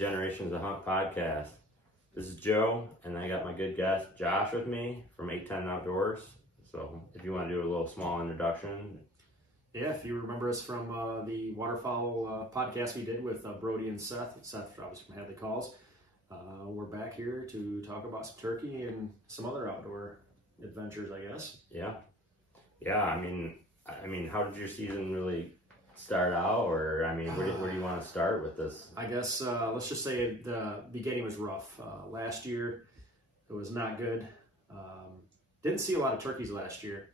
Generations of Hunt podcast. This is Joe, and I got my good guest Josh with me from 810 Outdoors. So if you want to do a little small introduction. Yeah, if you remember us from the waterfowl podcast we did with Brody and Seth obviously from Hadley Calls, we're back here to talk about some turkey and some other outdoor adventures, I guess. Yeah. I mean, how did your season really start out, or where do you want to start with this? I guess let's just say the beginning was rough. Last year it was not good. Didn't see a lot of turkeys last year.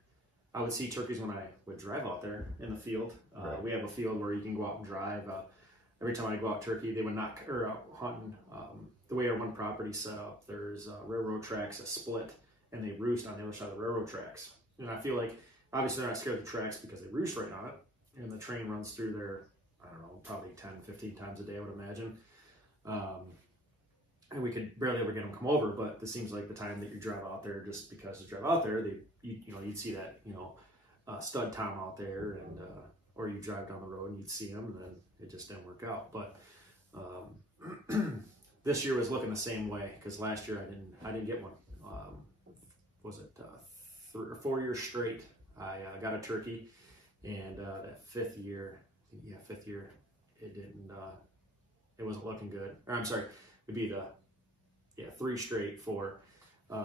I would see turkeys when I would drive out there in the field. Right. We have a field where you can go out and drive. Every time I go out turkey, they would knock or out hunting. The way our one property's set up, there's railroad tracks that split, and they roost on the other side of the railroad tracks. And I feel like obviously they're not scared of the tracks because they roost right on it. And the train runs through there, I don't know, probably 10, 15 times a day, I would imagine. And we could barely ever get them come over, but this seems like the time that you drive out there, just because you drive out there, you'd see that, stud tom out there, and or you drive down the road and you'd see them, and then it just didn't work out. But this year was looking the same way, because last year I didn't get one. Was it 3 or 4 years straight? I got a turkey. And that fifth year, it didn't, it wasn't looking good. Or I'm sorry, it'd be 3 straight, 4. The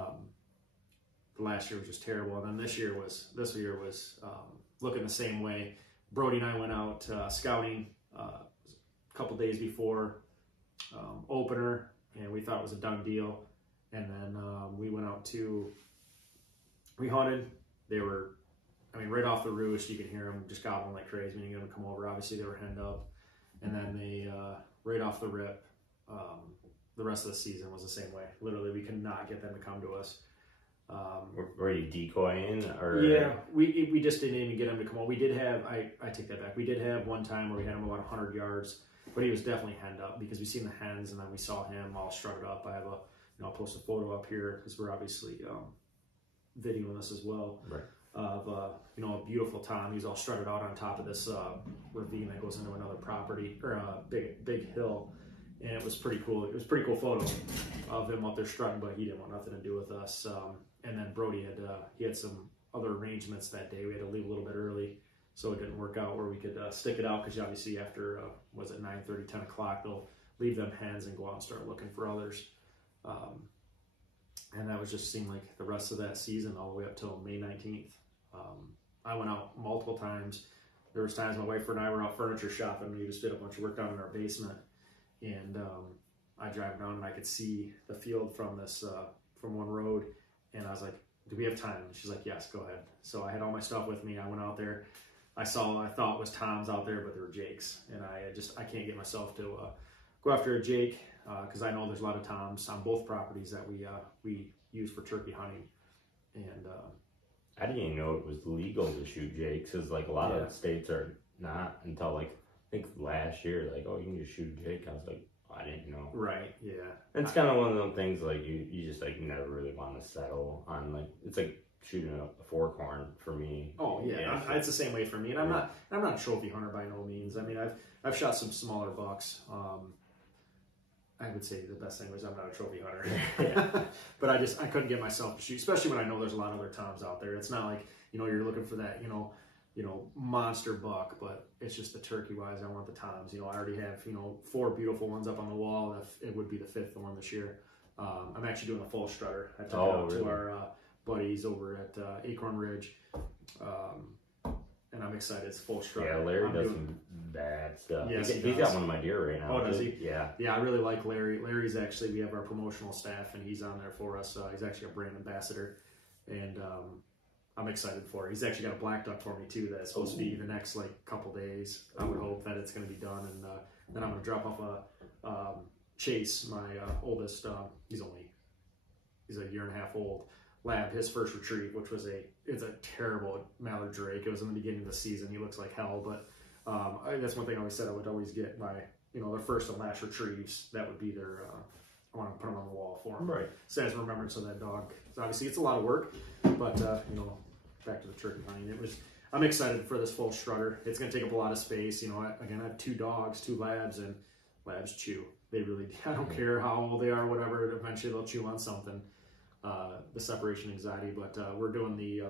last year was just terrible. And then this year was looking the same way. Brody and I went out scouting a couple days before opener, and we thought it was a done deal. And then we went out we hunted. They were, right off the roost, you can hear them just gobbling like crazy when you get them to come over. Obviously, they were henned up. And then they, right off the rip, the rest of the season was the same way. Literally, we could not get them to come to us. Were you decoying? Or? Yeah, we just didn't even get him to come over. We did have, I take that back. We did have one time where we had him about 100 yards, but he was definitely henned up because we seen the hens, and then we saw him all strutted up. I have I'll post a photo up here because we're obviously videoing this as well. Right. Of a beautiful tom. He's all strutted out on top of this ravine that goes into another property, or a big hill, and it was pretty cool. It was a pretty cool photo of him up there strutting, but he didn't want nothing to do with us. And then Brody had some other arrangements that day. We had to leave a little bit early, so it didn't work out where we could stick it out, because obviously after 9:30, 10 o'clock, they'll leave them hens and go out and start looking for others. And that was just seemed like the rest of that season all the way up till May 19th. I went out multiple times. There was times my wife and I were out furniture shopping. We just did a bunch of work down in our basement, and I drive down and I could see the field from one road, and I was like, "Do we have time?" And she's like, "Yes, go ahead." So I had all my stuff with me. I went out there. I thought was toms out there, but they were jakes, and I can't get myself to go after a jake, because I know there's a lot of toms on both properties that we use for turkey hunting. And I didn't even know it was legal to shoot jakes, because like a lot of states are not, until like I think last year, like, oh, you can just shoot a jake. I was like, oh, I didn't know. Right, yeah. And it's kind of one of those things like you just like never really want to settle on, like, it's like shooting a forkhorn for me. Oh yeah, it's the same way for me. And I'm not a trophy hunter by no means. I've shot some smaller bucks. I would say the best thing was I'm not a trophy hunter. But I couldn't get myself to shoot, especially when I know there's a lot of other toms out there. It's not like, you're looking for that, monster buck, but it's just the turkey wise. I want the toms. I already have, 4 beautiful ones up on the wall. It would be the 5th one this year. I'm actually doing a full strutter. I took it out to our buddies over at Acorn Ridge. And I'm excited. It's full strutter. Yeah, Larry does some bad stuff. Yes, he's got one of my deer right now. Oh, does he? Yeah. Yeah, I really like Larry. Larry's actually, we have our promotional staff, and he's on there for us. He's actually a brand ambassador, and I'm excited for it. He's actually got a black duck for me too that's supposed to be the next couple days. I would hope that it's going to be done, and then I'm going to drop off Chase, my oldest. He's a year and a half old. Lab, his first retrieve, which was it's a terrible mallard drake. It was in the beginning of the season. He looks like hell, but that's one thing I always said. I would always get my, their first and last retrieves. That would be their, I want to put them on the wall for them. Right. So as remembrance of that dog. So obviously it's a lot of work, but back to the turkey hunting. I'm excited for this full strutter. It's going to take up a lot of space. Again, I have 2 dogs, 2 labs, and labs chew. they really, I don't care how old they are, or whatever. Eventually, they'll chew on something. The separation anxiety, but we're doing the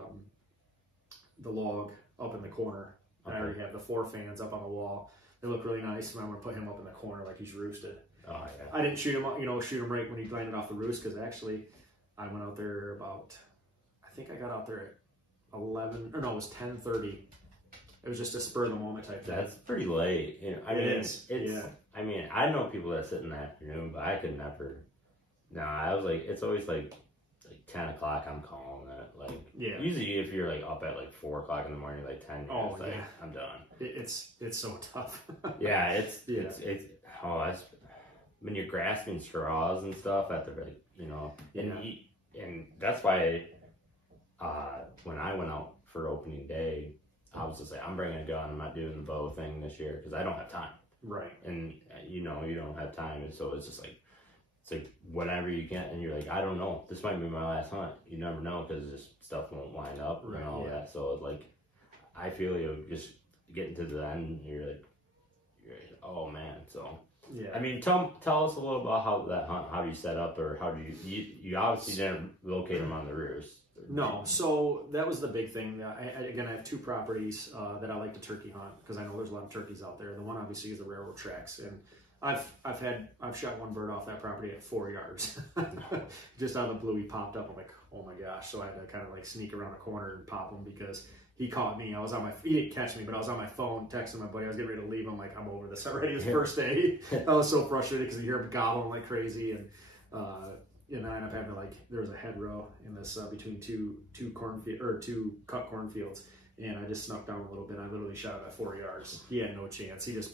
log up in the corner. Okay. I already have the 4 fans up on the wall. They look really nice, and I'm gonna put him up in the corner like he's roosted. Oh yeah. I didn't shoot him right when he landed off the roost, because actually I went out there about, I think I got out there at 11, or no, it was 10:30. It was just a spur of the moment type thing. That's pretty late. You know, I mean, it's yeah. I mean, I know people that sit in the afternoon, but I could never. No, I was like, it's always like 10 o'clock. I'm calling it. Like, yeah. Usually, if you're like up at like 4 o'clock in the morning, like 10, oh like, yeah, I'm done. It's so tough. Yeah, it's that's when you're grasping straws and stuff at the and that's why when I went out for opening day, I was just like, I'm bringing a gun. I'm not doing the bow thing this year because I don't have time. Right. And you don't have time, and so it's just like, it's like whenever you can, and you're like, I don't know, this might be my last hunt. You never know, because this stuff won't line up and all that. So it's like, I feel you just getting to the end, you're like, oh man. So yeah. I mean, tell us a little about how that hunt, how do you set up, or how do you obviously didn't locate them on the roost. No, so that was the big thing. I have 2 properties that I like to turkey hunt, because I know there's a lot of turkeys out there. The one obviously is the railroad tracks, and I've shot one bird off that property at 4 yards. Just out of the blue, he popped up. I'm like, oh my gosh! So I had to kind of like sneak around a corner and pop him, because he caught me. He didn't catch me, but I was on my phone texting my buddy. I was getting ready to leave. I'm like, I'm over this already. It's first day. I was so frustrated because you hear him gobbling like crazy, and I ended up having to, like, there was a hedgerow in this between two cut cornfields, and I just snuck down a little bit. I literally shot him at 4 yards. He had no chance. He just.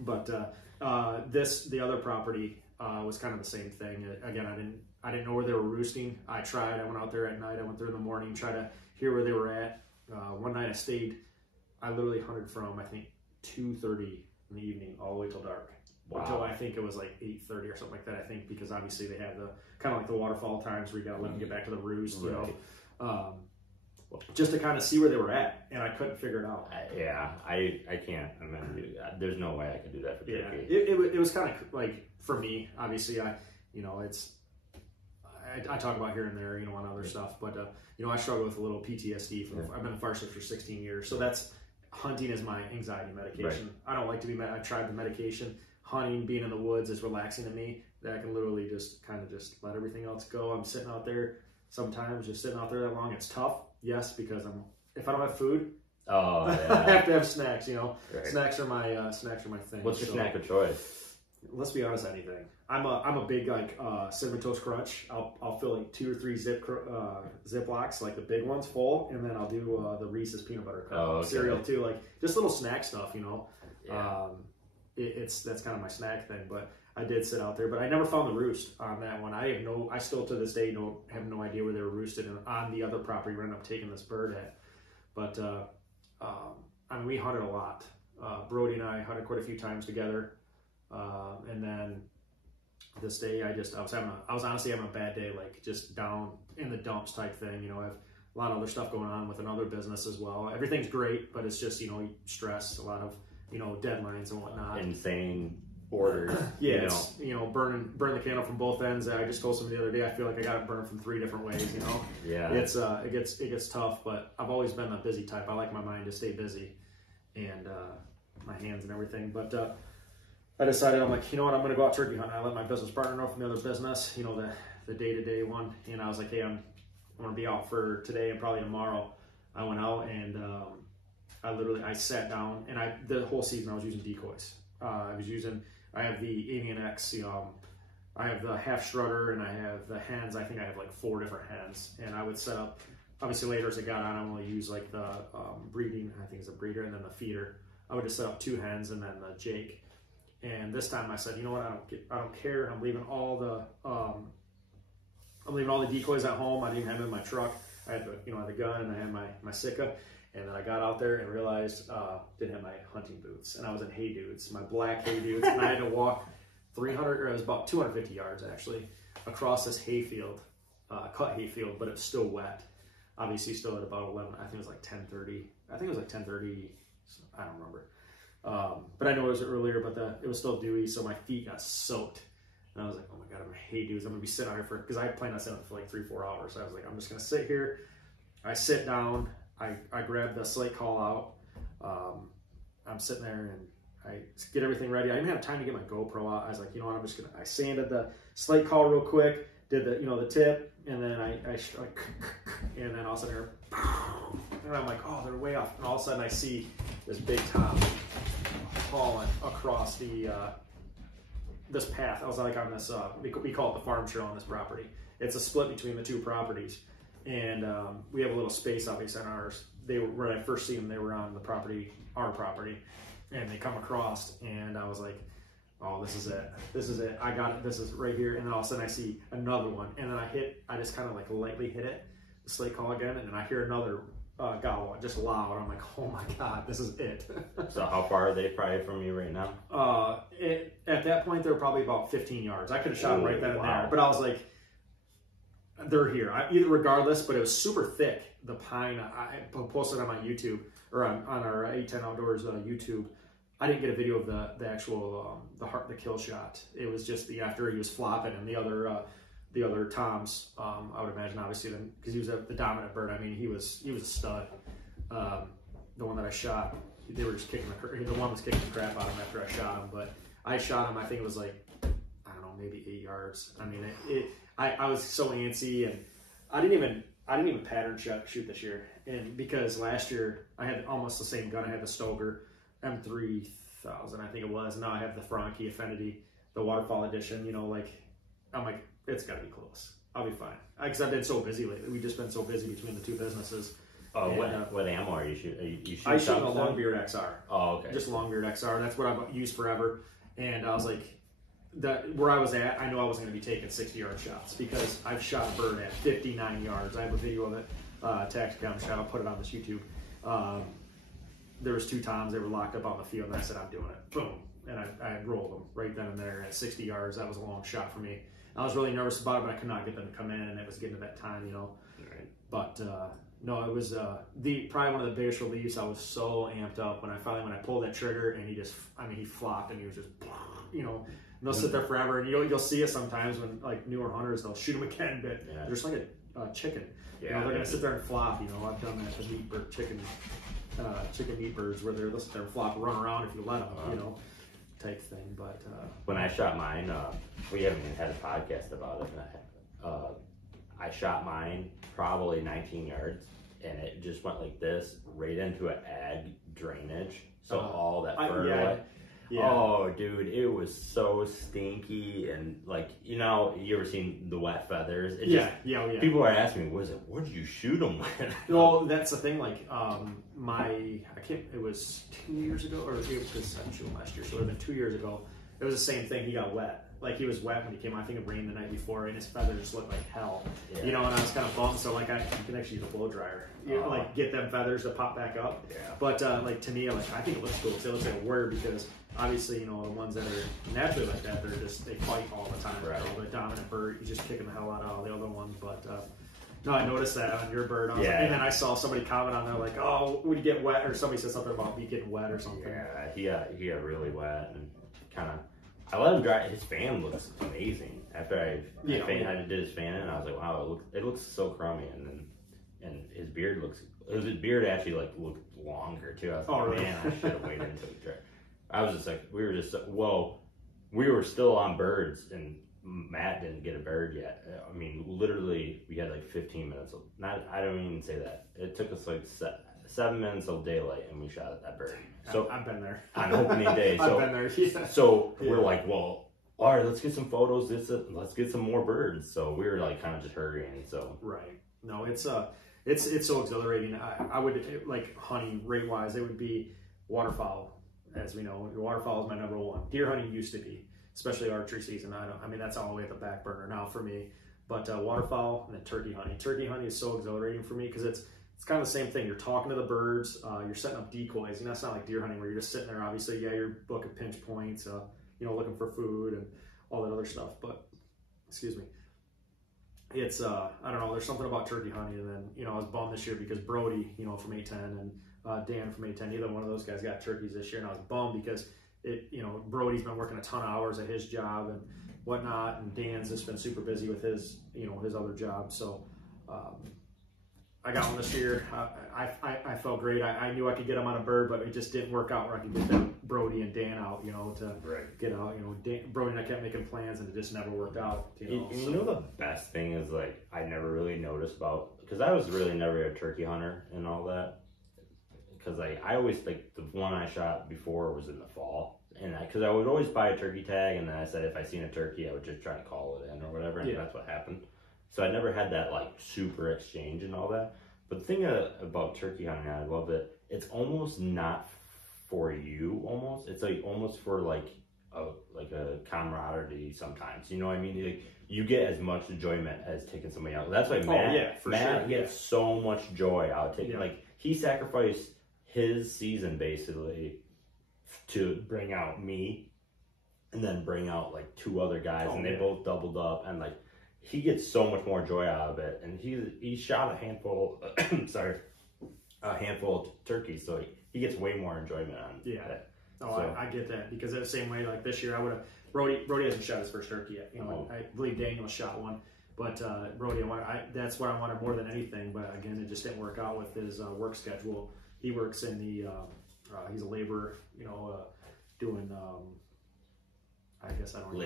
But the other property was kind of the same thing. Again, I didn't know where they were roosting. I tried. I went out there at night. I went there in the morning, tried to hear where they were at. One night I literally hunted from, I think, 2:30 in the evening all the way till dark. Wow. Until I think it was like 8:30 or something like that. I think, because obviously they have the kind of like the waterfall times where you gotta let them get back to the roost, right. You know, just to kind of see where they were at, and I couldn't figure it out. I can't. I mean, there's no way I could do that for turkey. It was kind of like, for me, obviously, I talk about here and there, on other stuff, but I struggle with a little PTSD I've been a forester for 16 years, so that's hunting is my anxiety medication. Right. I don't like to be. I tried the medication. Hunting, being in the woods is relaxing to me. That I can literally just kind of just let everything else go. I'm sitting out there. Sometimes just sitting out there that long, it's tough. Yes, because if I don't have food, I have to have snacks. Right. Snacks are my thing. What's your snack of choice? Let's be honest, anything. I'm a big Cinnamon Toast Crunch. I'll fill like 2 or 3 Ziplocs, like the big ones, full, and then I'll do the Reese's peanut butter cup cereal too, like just little snack stuff. Yeah. That's kind of my snack thing. But I did sit out there, but I never found the roost on that one. I still to this day have no idea where they were roosted, and on the other property we ended up taking this bird at. But we hunted a lot. Brody and I hunted quite a few times together. And then this day I was honestly having a bad day, like just down in the dumps type thing. I have a lot of other stuff going on with another business as well. Everything's great, but it's just, stress, a lot of, deadlines and whatnot. Insane orders. Yeah, burn the candle from both ends. I just told somebody the other day, I feel like I got it burned from 3 different ways, Yeah. It gets tough, but I've always been a busy type. I like my mind to stay busy, and my hands and everything. But I decided, I'm like, I'm going to go out turkey hunting. I let my business partner know from the other business, the day-to-day one. And I was like, hey, I'm going to be out for today and probably tomorrow. I went out and I sat down, and the whole season I was using decoys. I have the Avian X, I have the half strutter, and I have the hens. I think I have like 4 different hens. And I would set up, obviously later as I got on, I'm going to use like the breeding, I think it's a breeder, and then the feeder. I would just set up 2 hens and then the Jake. And this time I said, you know what? I don't care. I'm leaving all the decoys at home. I didn't have them in my truck. I had the gun, and I had my Sitka. And then I got out there and realized didn't have my hunting boots, and I was in Hay Dudes, my black Hay Dudes, and I had to walk 300, or it was about 250 yards actually, across this hayfield, cut hayfield, but it was still wet. Obviously, still at about 11. I think it was like 10:30. I don't remember. But I know it was earlier, but it was still dewy, so my feet got soaked. And I was like, oh my God, I'm gonna hate dudes. I'm gonna be sitting out here because I planned on sitting for like 3-4 hours. So I was like, I'm just gonna sit here. I sit down, I grab the slate call out. I'm sitting there and I get everything ready. I didn't have time to get my GoPro out. I was like, you know what, I sanded the slate call real quick, did the, the tip, and then I and then all of a sudden, and I'm like, oh, they're way off. And all of a sudden I see this big top hauling across this path. I was like on this, we call it the farm trail on this property. It's a split between the two properties. And we have a little space obviously on ours. When I first see them, they were on the property, our property, and they come across, and I was like, oh, this is it. This is it. I got it. This is right here. And then all of a sudden I see another one, and then I just kind of like lightly hit it, the slate call again, and then I hear another gobble, just loud. I'm like, oh my God, this is it. So how far are they probably from you right now? At that point, they're probably about 15 yards. I could have shot them right then and there, but I was like, they're here. Either regardless, but it was super thick. The pine, I posted on my YouTube, or on our 810 Outdoors YouTube. I didn't get a video of the actual the kill shot. It was just after he was flopping, and the other toms. I would imagine obviously because he was the dominant bird. I mean, he was a stud. The one that I shot, they were just kicking the one was kicking the crap out of him after I shot him. But I shot him. I think it was like, I don't know, maybe 8 yards. I mean, I was so antsy, and I didn't even pattern shoot this year, and because last year I had almost the same gun. I had the Stoker M3000, I think it was. And now I have the Franke Affinity, the Waterfall Edition. I'm like, it's got to be close. I'll be fine. Because I've been so busy lately. We've just been so busy between the two businesses. What ammo are you shooting? I shoot a Longbeard XR. Oh, okay. Just Longbeard XR. That's what I've used forever. And I was like, where I was at, I knew I wasn't going to be taking 60-yard shots because I've shot a bird at 59 yards. I have a video of it, Tacticam shot. I'll put it on this YouTube. There was 2 toms. They were locked up on the field, and I said, I'm doing it. Boom. And I rolled them right then and there at 60 yards. That was a long shot for me. I was really nervous about it, but I could not get them to come in, and it was getting to that time, Right. But no, it was probably one of the biggest reliefs. I was so amped up when I pulled that trigger, and he flopped, and he was just, and they'll sit there forever, and you'll see it sometimes when like newer hunters, they'll shoot them again, but they're just like a chicken. Yeah, they're gonna sit there and flop. I've done that to meat bird chicken meat birds where they'll sit there and flop, run around if you let them, type thing. But when I shot mine, we haven't even had a podcast about it. I shot mine probably 19 yards, and it just went like this right into an ag drainage. So all that fertilizer. Yeah. Oh, dude, it was so stinky, and you ever seen the wet feathers? Yeah. People are asking me, what did you shoot them with? Well, that's the thing. It was 2 years ago, or it was actually last year, so it would have been 2 years ago. It was the same thing. He got wet. He was wet when he came. I think it rained the night before, and his feathers just looked like hell. Yeah. And I was kind of bummed. So you can actually use a blow dryer. Get them feathers to pop back up. Yeah. But to me, I think it looks cool. It looks like a warrior because obviously, the ones that are naturally like that, they fight all the time. Right. The dominant bird, he's just kicking the hell out of all the other ones. But no, I noticed that on your bird. And then I saw somebody comment on there like, "Oh, would you get wet?" Or somebody said something about me getting wet or something. Yeah, he got really wet and kind of. I let him dry. His fan looks amazing. After I did his fan, and I was like, wow, it looks so crummy. And his beard his beard actually looked longer too. I was like, really? Man, I should have waited until it dried. I was just like, we were still on birds, and Matt didn't get a bird yet. I mean, literally, we had 15 minutes. I don't even say that. It took us 7 minutes of daylight, and we shot that bird. So I've been there on opening day. So, I've been there. Yeah. So we're like, well, all right, let's get some photos. Let's get some more birds. So we were kind of just hurrying. So right. No, it's so exhilarating. I would hunting rate wise, it would be waterfowl. As we know, waterfowl is my number one. Deer hunting used to be, especially archery season. That's all the way at the back burner now for me. But waterfowl and then turkey hunting. Turkey hunting is so exhilarating for me because it's kind of the same thing. You're talking to the birds. You're setting up decoys. It's not like deer hunting where you're just sitting there. Obviously, you're booking pinch points. Looking for food and all that other stuff. But excuse me. It's I don't know. There's something about turkey hunting, and then I was bummed this year because Brody, from 810, and Dan from A10. Neither one of those guys got turkeys this year, and I was bummed because Brody's been working a ton of hours at his job and whatnot, and Dan's just been super busy with his other job. So I got one this year. I felt great. I knew I could get him on a bird, but it just didn't work out where I could get them Brody and Dan out, to get out. Brody and I kept making plans, and it just never worked out. You know the best thing is, like, I never really noticed about, because I was really never a turkey hunter and all that. Because I always, like, the one I shot before was in the fall, and because I would always buy a turkey tag, and then I said if I seen a turkey, I would just try to call it in or whatever, and that's what happened. So I never had that, like, super exchange and all that. But the thing about turkey hunting, I love it. It's almost not for you. Almost, it's like almost for like a camaraderie sometimes. You know what I mean? Like, you get as much enjoyment as taking somebody out. That's why Matt gets so much joy out of taking. Like, he sacrificed his season basically to bring out me, and then bring out like 2 other guys, and they both doubled up, and like he gets so much more joy out of it. And he shot a handful, a handful of turkeys, so he gets way more enjoyment on it. I get that, because the same way, like this year, I would have Brody hasn't shot his first turkey yet. I believe Daniel shot one. But Brody, that's what I wanted more than anything. But again, it just didn't work out with his work schedule. He works in the, he's a laborer, doing, I guess I don't know.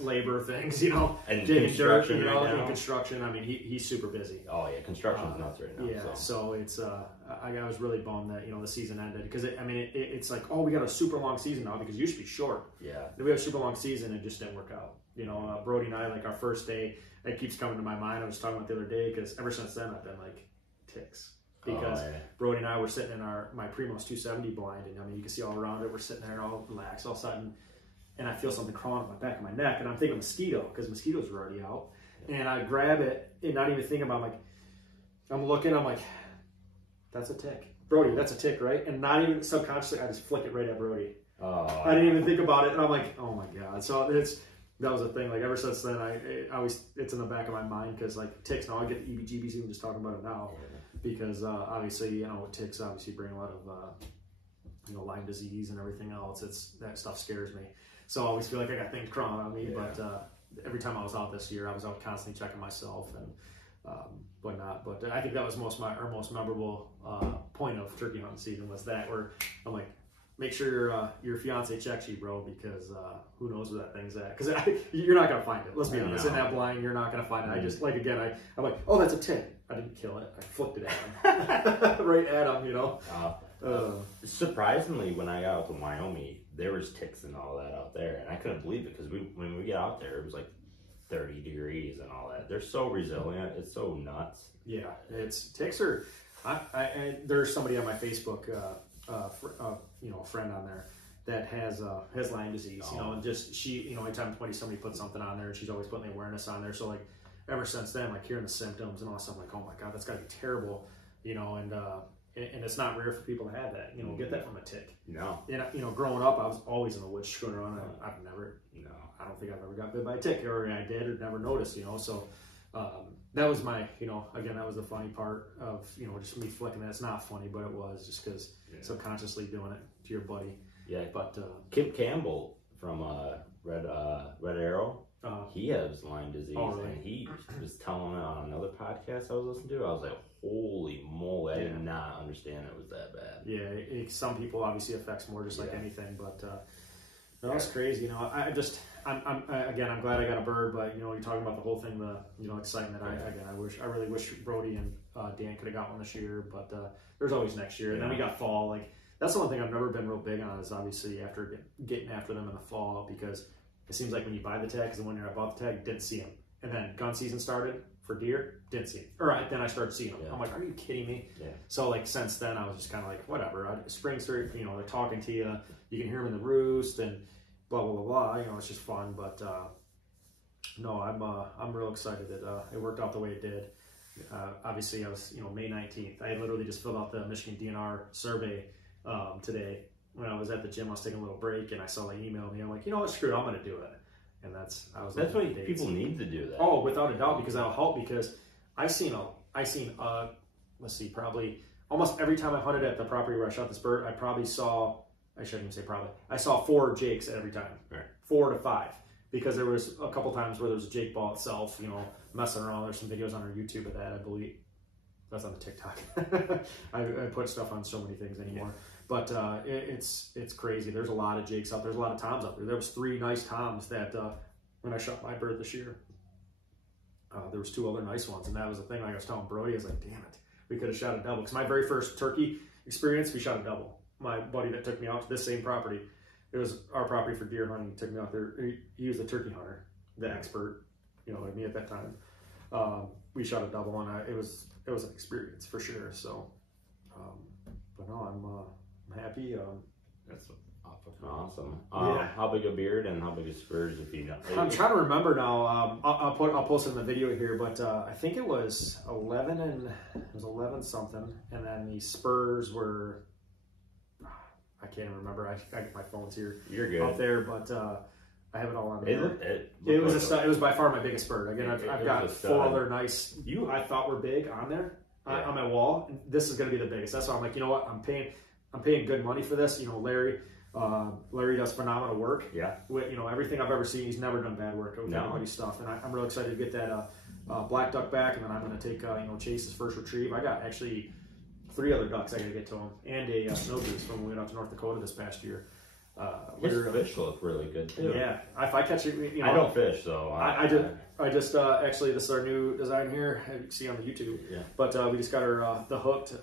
Labor things, And digging dirt, in construction. I mean, he's super busy. Oh yeah, construction's nuts right now. Yeah, so it's, I was really bummed that, the season ended. Because, it's like, we got a super long season now, because it used to be short. Yeah. We have a super long season, and it just didn't work out. Brody and I, like, our first day, it keeps coming to my mind. I was talking about the other day, because ever since then I've been like ticks, because Brody and I were sitting in my Primos 270 blind, and you can see all around it. We're sitting there all relaxed, all of a sudden, and I feel something crawling on my back of my neck, and I'm thinking mosquito, because mosquitoes were already out, and I grab it and not even thinking about it. I'm looking, I'm like, that's a tick, Brody, that's a tick, right? And not even subconsciously, I just flick it right at Brody. I didn't even think about it, and I'm like, oh my god. So that was a thing. Like, ever since then, it's in the back of my mind, because like ticks, now I get the EBGBs even just talking about it now, because obviously, ticks obviously bring a lot of Lyme disease and everything else. That stuff scares me. So I always feel like I got things crawling on me. But every time I was out this year, I was out constantly checking myself and whatnot. But I think that was our most memorable point of turkey hunting season, was that, where I'm like, make sure your fiance checks you, bro, because who knows where that thing's at? Because you're not gonna find it. Let's be honest. In that blind, you're not gonna find it. I just, like, again, I'm like, oh, that's a tick. I didn't kill it. I flipped it at him, right at him. Surprisingly, when I got out to Wyoming, there was ticks and all that out there, and I couldn't believe it, because when we get out there, it was like 30 degrees and all that. They're so resilient. It's so nuts. Yeah, ticks are. There's somebody on my Facebook. A friend on there that has Lyme disease, and just anytime somebody puts something on there, and she's always putting the awareness on there. So like, ever since then, like, hearing the symptoms and all that stuff, I'm like, oh my god, that's gotta be terrible, and it's not rare for people to have that, get that from a tick. No. And growing up, I was always in the woods screwing around. I don't think I've ever got bit by a tick, or I did, or never noticed, so. That was my, again, that was the funny part of, just me flicking that. It's not funny, but it was, just because subconsciously doing it to your buddy. Yeah. But Kip Campbell from Red Arrow, he has Lyme disease, and he was telling me on another podcast I was listening to. I was like, holy moly, I did not understand it was that bad. Yeah, some people obviously affects more, just like anything, but that was crazy. I'm glad I got a bird, but you're talking about the whole thing, the excitement. I really wish Brody and Dan could have got one this year, but there's always next year. And then we got fall. Like, that's the one thing I've never been real big on, is obviously after getting after them in the fall, because it seems like when you buy the tag, because when you're about the tag, didn't see them, and then gun season started for deer, didn't see them. Then I started seeing them. I'm like, are you kidding me? So like, since then, I was just kind of like, whatever. Spring started, they're talking to you. You can hear them in the roost and blah blah blah blah. It's just fun. But no, I'm real excited that it worked out the way it did. Obviously, I was May 19th. I literally just filled out the Michigan DNR survey today. When I was at the gym, I was taking a little break, and I saw they emailed me. I'm like, what, screw it, I'm going to do it. And that's why people need to do that. Oh, without a doubt, because that'll help. Because I seen let's see, probably almost every time I hunted at the property where I shot this bird, I probably saw, I shouldn't even say probably, I saw 4 jakes every time, right. 4 to 5, because there was a couple times where there was a jake ball itself, you know, messing around. There's some videos on our YouTube of that, I believe. That's on the TikTok. I put stuff on so many things anymore, but it's crazy. There's a lot of jakes out there. There's a lot of toms out there. There was 3 nice toms that when I shot my bird this year. There was 2 other nice ones, and that was the thing. Like I was telling Brody, I was like, damn it, we could have shot a double. Because my very first turkey experience, we shot a double. My buddy that took me out to this same property, it was our property for deer hunting. He took me out there. He was a turkey hunter, the expert, you know, like me at that time. We shot a double, and it was an experience for sure. So, but no, I'm happy. That's awesome. How big a beard and how big a spurs, if you know? I'm trying to remember now. I'll post it in the video here, but I think it was 11 something, and then the spurs were, I can't even remember. I get my phones here. You're good up there, but I have it all on there. It was by far my biggest bird. Again, I've got 4 other nice I thought were big on there on my wall. And this is going to be the biggest. That's why I'm like, you know what? I'm paying good money for this. You know, Larry does phenomenal work. Yeah. With, you know, everything I've ever seen, he's never done bad work with anybody's stuff. And I'm really excited to get that black duck back, and then I'm going to take Chase's first retrieve. I got actually 3 other ducks I got to get to him, and a snow goose from when we went out to North Dakota this past year. His fish look really good too. Yeah, if I catch it, you know, I don't fish, so I just actually, this is our new design here. You can see on the YouTube. Yeah. But we just got our the hooked.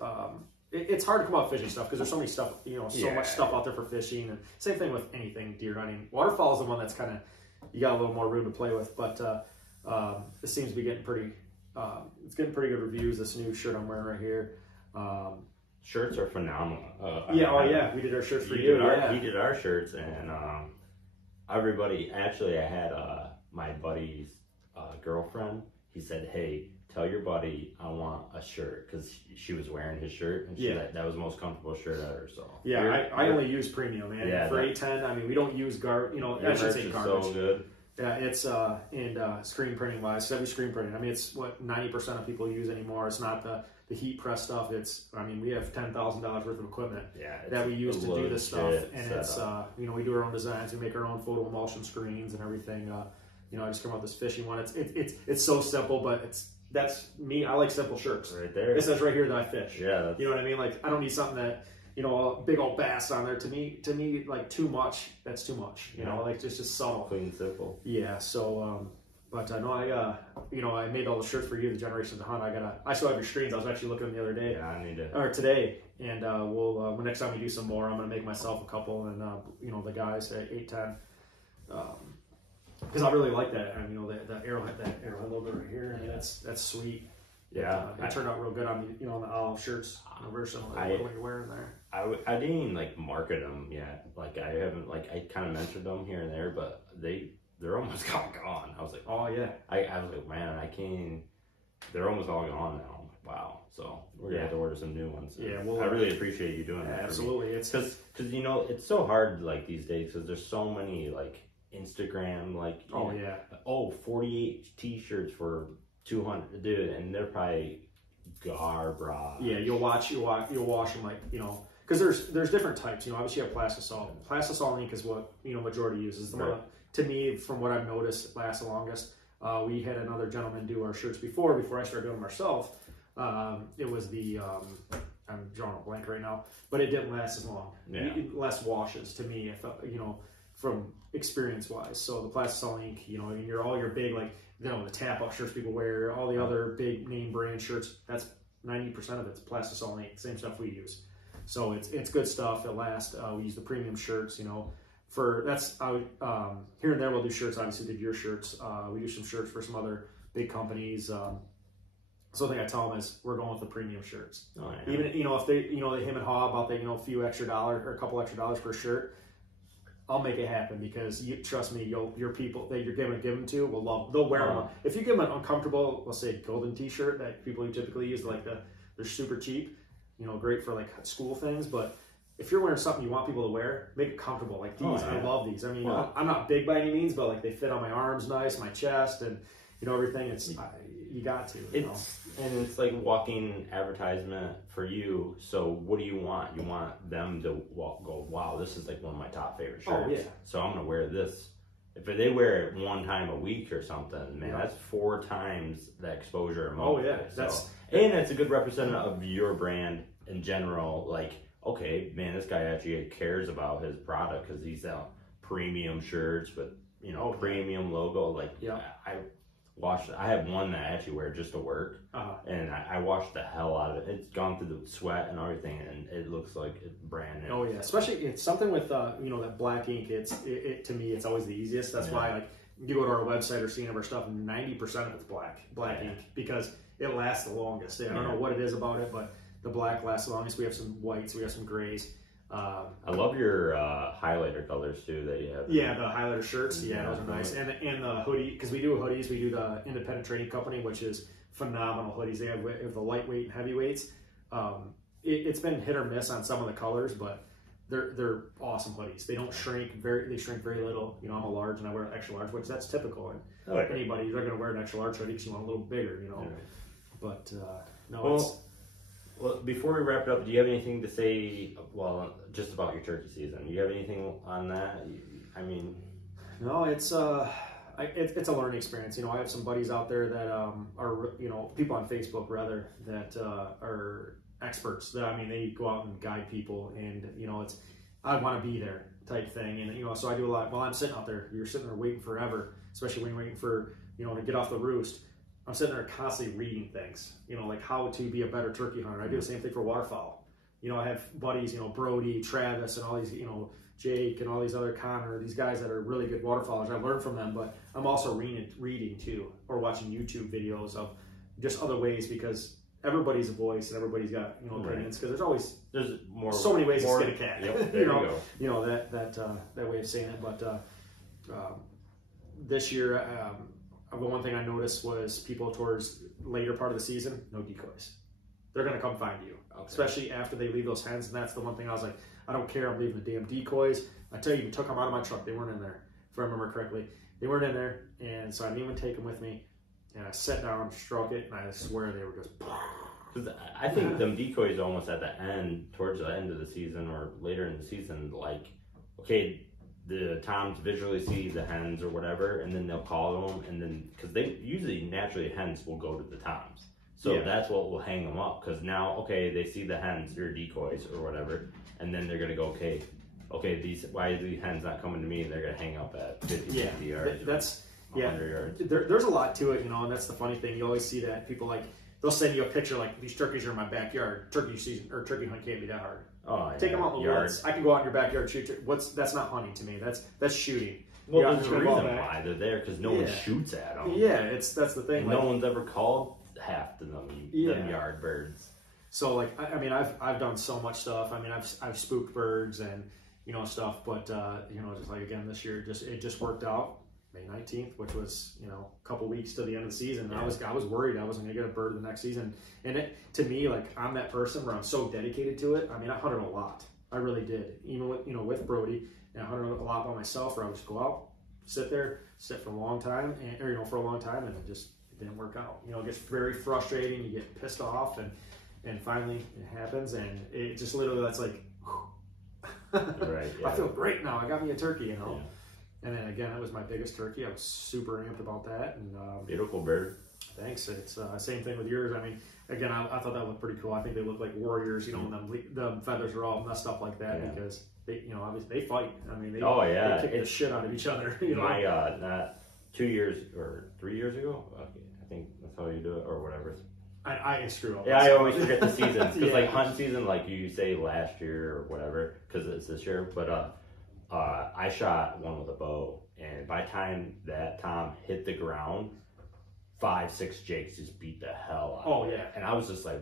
It's hard to come out fishing stuff because there's so many stuff, you know, so much stuff out there for fishing, and same thing with anything deer hunting. Waterfowl is the one that's kind of, you got a little more room to play with, but it seems to be getting pretty. It's getting pretty good reviews. This new shirt I'm wearing right here. Shirts are phenomenal. We did our shirts for you. He did our shirts, and everybody. Actually, I had my buddy's girlfriend. He said, "Hey, tell your buddy I want a shirt," because she was wearing his shirt, and that was the most comfortable shirt ever. So I only use premium, man. Yeah, for A10, I mean, we don't use garbage. You know, I should say garbage. So good. Yeah, it's and screen printing wise, heavy screen printing. I mean, it's what 90% of people use anymore. It's not the heat press stuff. It's, I mean, we have $10,000 worth of equipment that we use to do this stuff, and it's you know, we do our own designs. We make our own photo emulsion screens and everything. You know, I just come up with this fishing one. It's so simple, but that's me. I like simple shirts. Right there. It says right here that I fish. Yeah. You know what I mean? Like, I don't need something that, you know, a big old bass on there. To me, like, too much. That's too much. You know, like, just subtle. Clean and simple. Yeah. So, but I know I made all the shirts for you, the Generations of Hunt. I still have your screens. I was actually looking the other day. Yeah, I need to. Or today, and we'll next time we do some more, I'm gonna make myself a couple, and you know, the guys at 810. Because I really like that. I mean, you know, that arrowhead logo right here. I mean, that's sweet. Yeah, it turned out real good on the, you know, on the olive shirts. Very similar to what you're wearing there. I didn't even like market them yet. Like, I haven't, like, I kind of mentioned them here and there, but they're almost all gone. I was like, oh yeah. I was like, man, I can't. They're almost all gone now. I'm like, wow. So we're gonna have to order some new ones. Yeah, I really appreciate you doing that. Absolutely, it's because you know, it's so hard like these days because there's so many like Instagram, like, 48 t-shirts for 200, dude, and they're probably garbage. Yeah, you'll wash them, like, you know, because there's different types. You know, obviously you have Plastisol. Plastisol ink is what, you know, majority uses. The one, to me, from what I've noticed, lasts the longest. We had another gentleman do our shirts before I started doing them myself. It was the I'm drawing a blank right now, but it didn't last as long. Less washes to me, if you know, from experience wise. So the Plastisol ink, you know, I mean, all your big, like, you know, the tap up shirts people wear, all the other big name brand shirts, that's 90% of it's Plastisol ink, same stuff we use. So it's good stuff. It lasts. We use the premium shirts, you know. Here and there we'll do shirts. Obviously, did your shirts. We do some shirts for some other big companies. Something I tell them is we're going with the premium shirts. Oh, yeah. Even, you know, if they, you know, they him and haw about that, you know, a few extra dollars or a couple extra dollars per shirt, I'll make it happen, because you trust me, your people that you're giving them to will love. They'll wear them. If you give them an uncomfortable, let's say, golden T-shirt that people typically use, like they're super cheap, you know, great for like school things, but if you're wearing something you want people to wear, make it comfortable. Like these, I love these. I mean, I'm not big by any means, but like they fit on my arms nice, my chest, and you know, everything. You got to. And it's like walking advertisement for you. So what do you want? You want them to go, wow, this is like one of my top favorite shirts. Oh, yeah. So I'm gonna wear this. If they wear it one time a week or something, man, that's 4 times the exposure a month. Oh yeah, and it's a good representative of your brand in general. Like, okay, man, this guy actually cares about his product because he's out premium shirts with premium logo. Like, I have one that I actually wear just to work, and I washed the hell out of it. It's gone through the sweat and everything, and it looks like it's brand new. Oh yeah, especially it's something with that black ink. It to me, it's always the easiest. That's why like you go to our website or see any of our stuff, 90% of it's black ink because it lasts the longest. I don't know what it is about it, but the black lasts the longest. We have some whites, we have some grays. I love your highlighter colors too that you have. Yeah, the highlighter shirts. Yeah, those are nice. And the hoodie, because we do hoodies. We do the Independent Trading Company, which is phenomenal hoodies. They have the lightweight and heavyweights. It's been hit or miss on some of the colors, but they're awesome hoodies. They don't shrink they shrink very little. I'm a large and I wear an extra large, which that's typical. And anybody, you're going to wear an extra large hoodie because you want a little bigger. But no. Well, before we wrap it up, do you have anything to say, just about your turkey season? Do you have anything on that? I mean... No, it's a learning experience. I have some buddies out there that are, people on Facebook, rather, that are experts. They go out and guide people, and, it's, I want to be there type thing. And, so I do a lot. While I'm sitting out there, you're sitting there waiting forever, especially when you're waiting for, to get off the roost. I'm sitting there constantly reading things, like how to be a better turkey hunter. I do the same thing for waterfowl. I have buddies, Brody, Travis, and all these, Jake, and all these other Connor, these guys that are really good waterfowlers. I learn from them, but I'm also reading too, or watching YouTube videos of just other ways, because everybody's a voice and everybody's got, opinions, because there's so many ways to skin a cat. Yep, there you go. That way of saying it. But this year, the one thing I noticed was people towards later part of the season, no decoys. They're going to come find you, especially after they leave those hens. And that's the one thing I was like, I don't care. I'm leaving the damn decoys. I tell you, even took them out of my truck. They weren't in there, if I remember correctly. They weren't in there. And so I didn't even take them with me. And I sat down, struck it, and I swear they were just... I think them decoys almost at the end, towards the end of the season or later in the season, like, okay, the toms visually see the hens or whatever, and then they'll call them, and then because they usually naturally hens will go to the toms, so that's what will hang them up. Because now, they see the hens, your decoys or whatever, and then they're gonna go, okay, why are these hens not coming to me? And they're gonna hang up at 50 yards. That's 100 yards. There's a lot to it, and that's the funny thing. You always see that people they'll send you a picture like, these turkeys are in my backyard. Turkey season or turkey hunt can't be that hard. Take them out in the woods. I can go out in your backyard and shoot. That's not hunting to me. That's shooting. Well, there's a reason why they're there, because no one shoots at them. Yeah, that's the thing. No one's ever called half of them yard birds. So I've done so much stuff. I've spooked birds and stuff, but just like again this year, it just worked out. May 19th, which was a couple weeks to the end of the season. And I was worried I wasn't gonna get a bird the next season. And to me, I'm that person where I'm so dedicated to it. I hunted a lot. I really did. Even with Brody, and I hunted a lot by myself. Where I would just go out, sit for a long time, and it didn't work out. It gets very frustrating. You get pissed off, and finally it happens, and it just literally that's like, right. Yeah. I feel great now. I got me a turkey. Yeah. And then again, that was my biggest turkey. I was super amped about that. And beautiful bird. Thanks. It's same thing with yours. Again, I thought that looked pretty cool. I think they look like warriors. And the feathers are all messed up like that because they, obviously they fight. They kick the shit out of each other. My not 2 years or 3 years ago. I think that's how you do it, or whatever. I screw up. Yeah, I always forget the seasons because hunting season, like you say last year or whatever, because it's this year, but. I shot one with a bow, and by the time that tom hit the ground, 5-6 jakes just beat the hell out of it. And I was just like,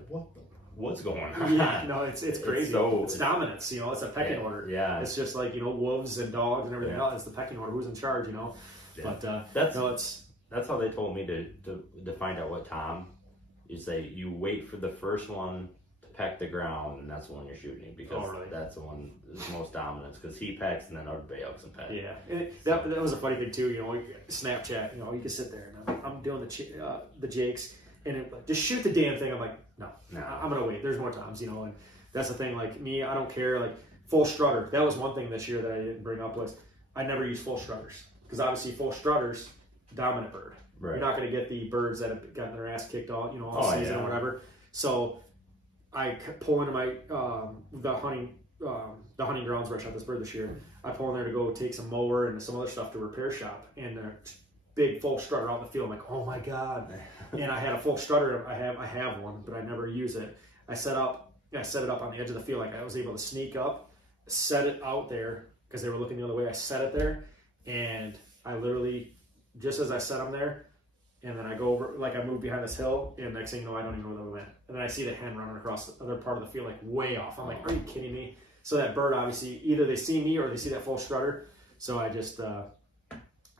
what's going on? Yeah, no, it's crazy. It's dominance, it's a pecking order. Yeah. It's just like, wolves and dogs and everything else. It's the pecking order. Who's in charge, Yeah. But that's how they told me to find out what tom. You say you wait for the first one peck the ground, and that's the one you're shooting, because that's the one is most dominant, because he pecks and then everybody else can peck. Yeah, and that was a funny thing too. Snapchat. You can sit there and I'm doing the jakes, and it, like, just shoot the damn thing. I'm like, no, No. I'm gonna wait. There's more times, you know, and that's the thing. Like me, I don't care. Like full strutter. That was one thing this year that I didn't bring up was I never use full strutters because obviously full strutters dominant bird. Right. You're not going to get the birds that have gotten their ass kicked all, you know, all season or whatever. So I pull into my the hunting grounds where I shot this bird this year. I pull in there to go take some mower and some other stuff to repair shop, and a big full strutter out in the field. I'm like, oh my god! And I had a full strutter. I have one, but I never use it. I set it up on the edge of the field. Like I was able to sneak up, set it out there because they were looking the other way. I set it there, and I literally, just as I set them there, and then I go over, like I move behind this hill, and next thing you know, I don't even know where they went. And then I see the hen running across the other part of the field, like way off. I'm like, are you kidding me? So that bird, obviously, either they see me or they see that full strutter. So I just, I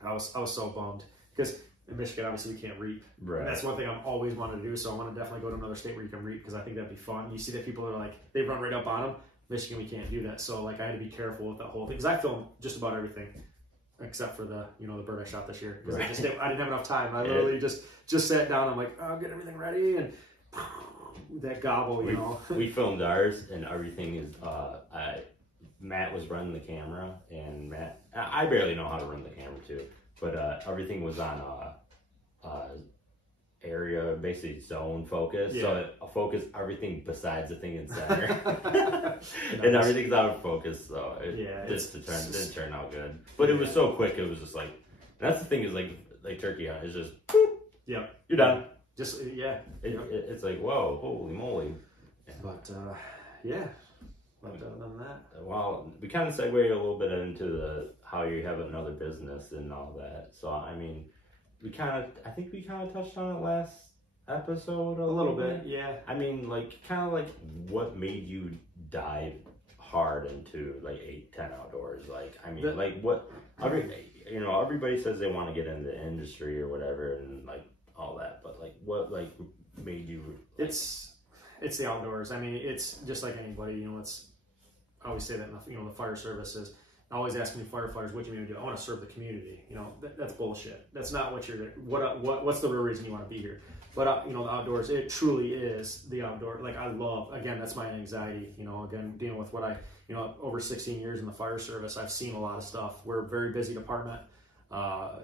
was so bummed because in Michigan, obviously, we can't reap. Right. And that's one thing I've always wanted to do. So I want to definitely go to another state where you can reap because I think that'd be fun. You see that people are like, they run right up on them. Michigan, we can't do that. So like I had to be careful with that whole thing because I film just about everything except for the, you know, the bird I shot this year because I didn't have enough time. I literally just sat down. I'm like, oh, get everything ready and that gobble, you know. We filmed ours and everything is. Matt was running the camera, and I barely know how to run the camera too, but everything was on area, basically zone focus. Yeah. So it focused everything besides the thing in center, and everything's out of focus. So it didn't turn out good. But it was so quick. It was just like that's the thing is like turkey hunt. It's just yeah, you're done. Just it's like whoa, holy moly. Yeah. But yeah. But other than that, well, we kind of segued a little bit into how you have another business and all that. So I mean, I think we kind of touched on it last episode a little bit. Yeah. I mean, like kind of like what made you dive hard into like 8-10 outdoors? Like, I mean, like what? Everybody says they want to get into the industry or whatever, and like all that. But like, what like made you? Like, it's the outdoors. I mean, it's just like anybody. You know, I always say that in the fire services. I always ask me firefighters, what do you mean to do? I want to serve the community. You know, that's bullshit. That's not what what's the real reason you want to be here. But the outdoors, it truly is the outdoor. Like I love, again, that's my anxiety. You know, again, dealing with what over 16 years in the fire service, I've seen a lot of stuff. We're a very busy department. I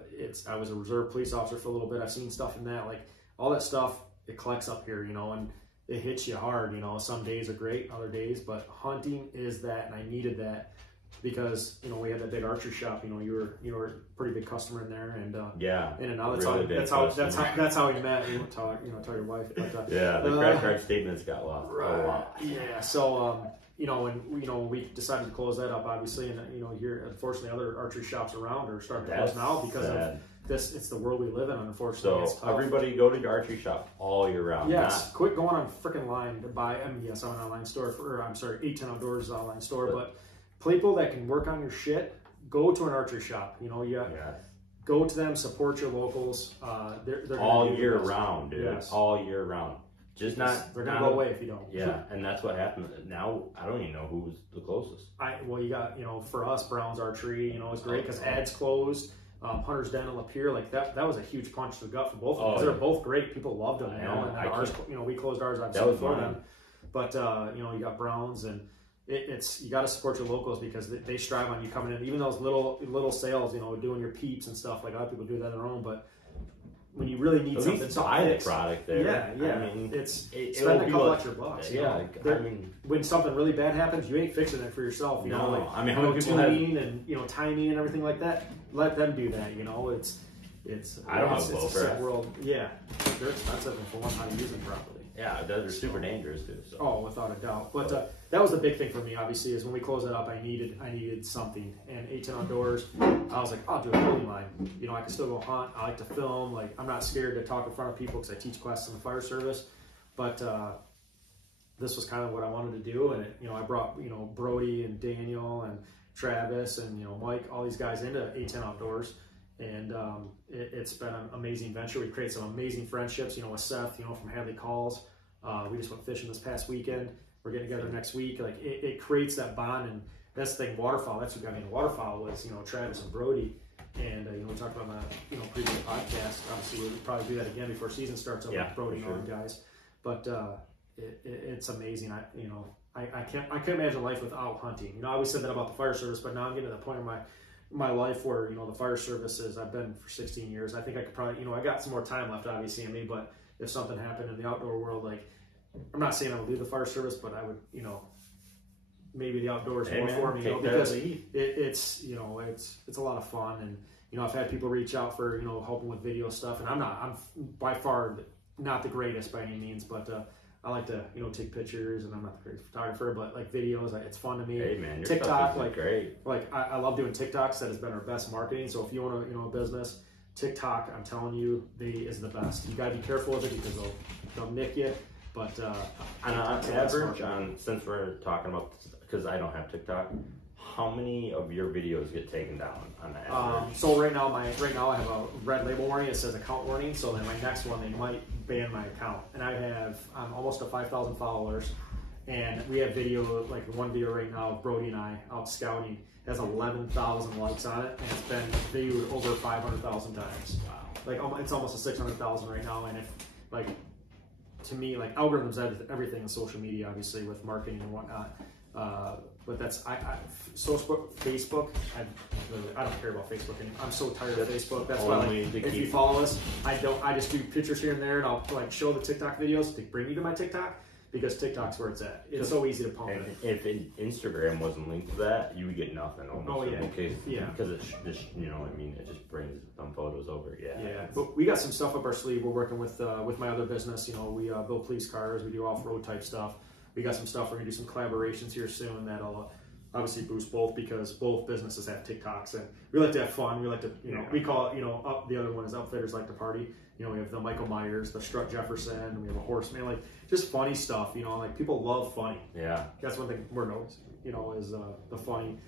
was a reserve police officer for a little bit. I've seen stuff in that, like all that stuff. It collects up here, and it hits you hard. Some days are great, other days, but hunting is that, and I needed that because we had that big archery shop. You were a pretty big customer in there, and in and now that's how we met. You tell your wife, but the credit card statements got lost. Right. Yeah. So when we decided to close that up, obviously, and here unfortunately other archery shops around are starting to close now because of this. It's the world we live in, unfortunately. So everybody go to the archery shop all year round. Yes, quit going on freaking line to buy. Yes, I'm an online store 8-10 Outdoors is an online store, but people that can work on your shit, go to an archery shop. Go to them, support your locals. They're all year round, dude. Yes. All year round. They're gonna go away if you don't. Yeah, and that's what happened. Now I don't even know who's the closest. You got for us Brown's Archery. It's great because Ad's closed. Hunter's Den and Lapeer, like that was a huge punch to the gut for both of them because they're both great. People loved them, and ours, we closed ours obviously before them. But you got Brown's, and it's you got to support your locals because they strive on you coming in. Even those little sales, doing your peeps and stuff. Like a lot of people do that on their own, but when you really need something, buy the product there. Yeah. I mean, spend a couple extra bucks. When something really bad happens, you ain't fixing it for yourself. How many people tuning and timing and everything like that. Let them do that. It's I don't have a bow for world. Yeah, they're expensive, and for one, how to use them properly. Yeah, they're super dangerous too. So. Oh, without a doubt. But that was the big thing for me. Obviously, is when we closed it up, I needed something. And 8-10 Outdoors, I was like, I'll do a clothing line. I can still go hunt. I like to film. Like I'm not scared to talk in front of people because I teach classes in the fire service. But this was kind of what I wanted to do, and I brought Brody and Daniel and Travis and Mike, all these guys into 8-10 Outdoors. And it's been an amazing venture. We've created some amazing friendships, with Seth, from Hadley Calls. We just went fishing this past weekend. We're getting together next week. Like it creates that bond, and that's the thing. Waterfowl. That's what got me into waterfowl was Travis and Brody, And we talked about the previous podcast. Obviously, we'll probably do that again before season starts up with Brody and all the guys. But it's amazing. I can't imagine life without hunting. I always said that about the fire service, but now I'm getting to the point in my life where the fire service is. I've been for 16 years. I think I could probably I got some more time left, obviously, in me. But if something happened in the outdoor world, like I'm not saying I would leave the fire service, but I would maybe the outdoors more for me, because it's a lot of fun. And I've had people reach out for helping with video stuff, and I'm by far not the greatest by any means, but I like to take pictures, and I'm not the greatest photographer, but like videos, it's fun to me. Hey man, your TikTok, stuff is great. I love doing TikToks. That has been our best marketing. So if you want a business, TikTok, I'm telling you, is the best. You gotta be careful with it because they'll nick you. But on average, since we're talking about, because I don't have TikTok, how many of your videos get taken down on average? So right now I have a red label warning. It says account warning. So then my next one, they might ban my account. And I have almost 5,000 followers, and we have video, like one video right now of Brody and I out scouting. It has 11,000 likes on it, and it's been viewed over 500,000 times. Wow! It's almost a 600,000 right now, and to me, algorithms everything in social media, obviously with marketing and whatnot. But that's Facebook. I don't care about Facebook anymore. I'm so tired of Facebook. That's why if you follow us, I just do pictures here and there, and I'll show the TikTok videos to bring you to my TikTok, because TikTok's where it's at. It's so easy to pump it. If Instagram wasn't linked to that, you would get nothing almost. Oh yeah. Because it just it just brings some photos over. Yeah. But we got some stuff up our sleeve. We're working with my other business. We build police cars. We do off-road type stuff. We got some stuff. We're gonna do some collaborations here soon that'll obviously boost both, because both businesses have TikToks, and we like to have fun. We like to, we call it, the other one is Outfitters Like to Party. We have the Michael Myers, the Strut Jefferson, and we have a Horseman, just funny stuff. People love funny. Yeah. That's one thing we're noticing, is the funny,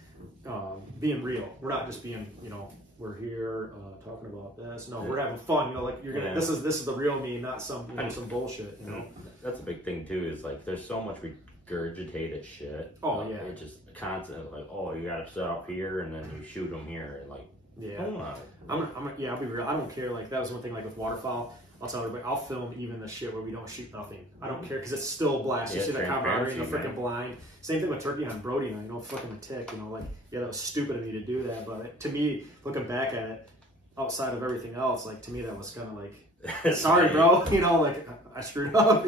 being real. We're not just being, we're here talking about this. No, we're having fun. You're gonna. This is the real me, not some some bullshit. That's a big thing too. Is there's so much regurgitated shit. Oh yeah. It just constantly you got to set up here and then you shoot them here and I'll be real. I don't care. That was one thing. With waterfowl, I'll tell everybody, I'll film even the shit where we don't shoot nothing. I don't care, because it's still blast. You see the camaraderie and the freaking blind. Same thing with turkey hunting. Brody and I, flicking the tick. That was stupid of me to do that. But to me, looking back at it, outside of everything else, to me that was kind of sorry, bro. I screwed up.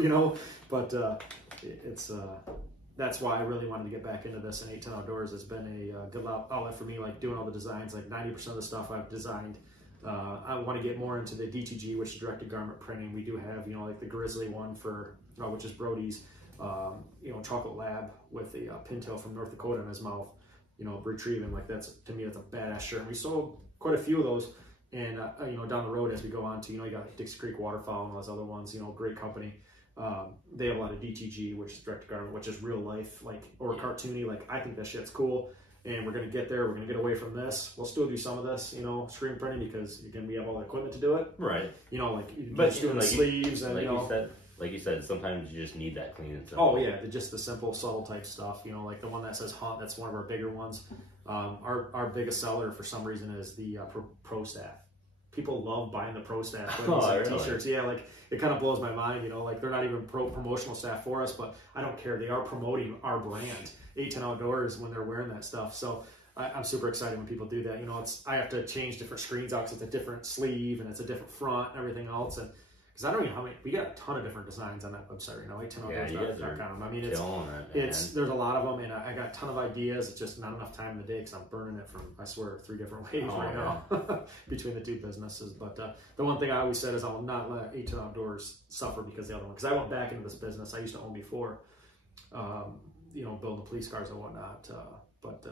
But it's that's why I really wanted to get back into this. And 810 Outdoors has been a good outlet for me. Doing all the designs, 90% of the stuff I've designed. I want to get more into the DTG, which is directed garment printing. We do have, the Grizzly one which is Brody's, chocolate lab with a pintail from North Dakota in his mouth, retrieving. To me, that's a badass shirt. And we sold quite a few of those. And, down the road as we go on to, you got Dix Creek Waterfowl and all those other ones, great company. They have a lot of DTG, which is direct to garment, which is real life, or cartoony. I think that shit's cool. And we're going to get there. We're going to get away from this. We'll still do some of this, screen printing, because we have all the equipment to do it. Right. But just doing the sleeves and, like you said, sometimes you just need that clean and simple. Oh yeah, just the simple, subtle type stuff. The one that says hunt. That's one of our bigger ones. Our biggest seller for some reason is the Pro Staff. People love buying the Pro Staff t-shirts. Yeah, it kind of blows my mind. They're not even promotional staff for us, but I don't care. They are promoting our brand, 810 Outdoors, when they're wearing that stuff. So I'm super excited when people do that. I have to change different screens out because it's a different sleeve and it's a different front and everything else. And because I don't know how many, we got a ton of different designs on that website right now. 810outdoors.com. There's a lot of them, and I got a ton of ideas. It's just not enough time in the day because I'm burning it from, I swear, 3 different ways now between the two businesses. But the one thing I always said is I will not let 810 Outdoors suffer because the other one. Because I went back into this business I used to own before, building police cars and whatnot. But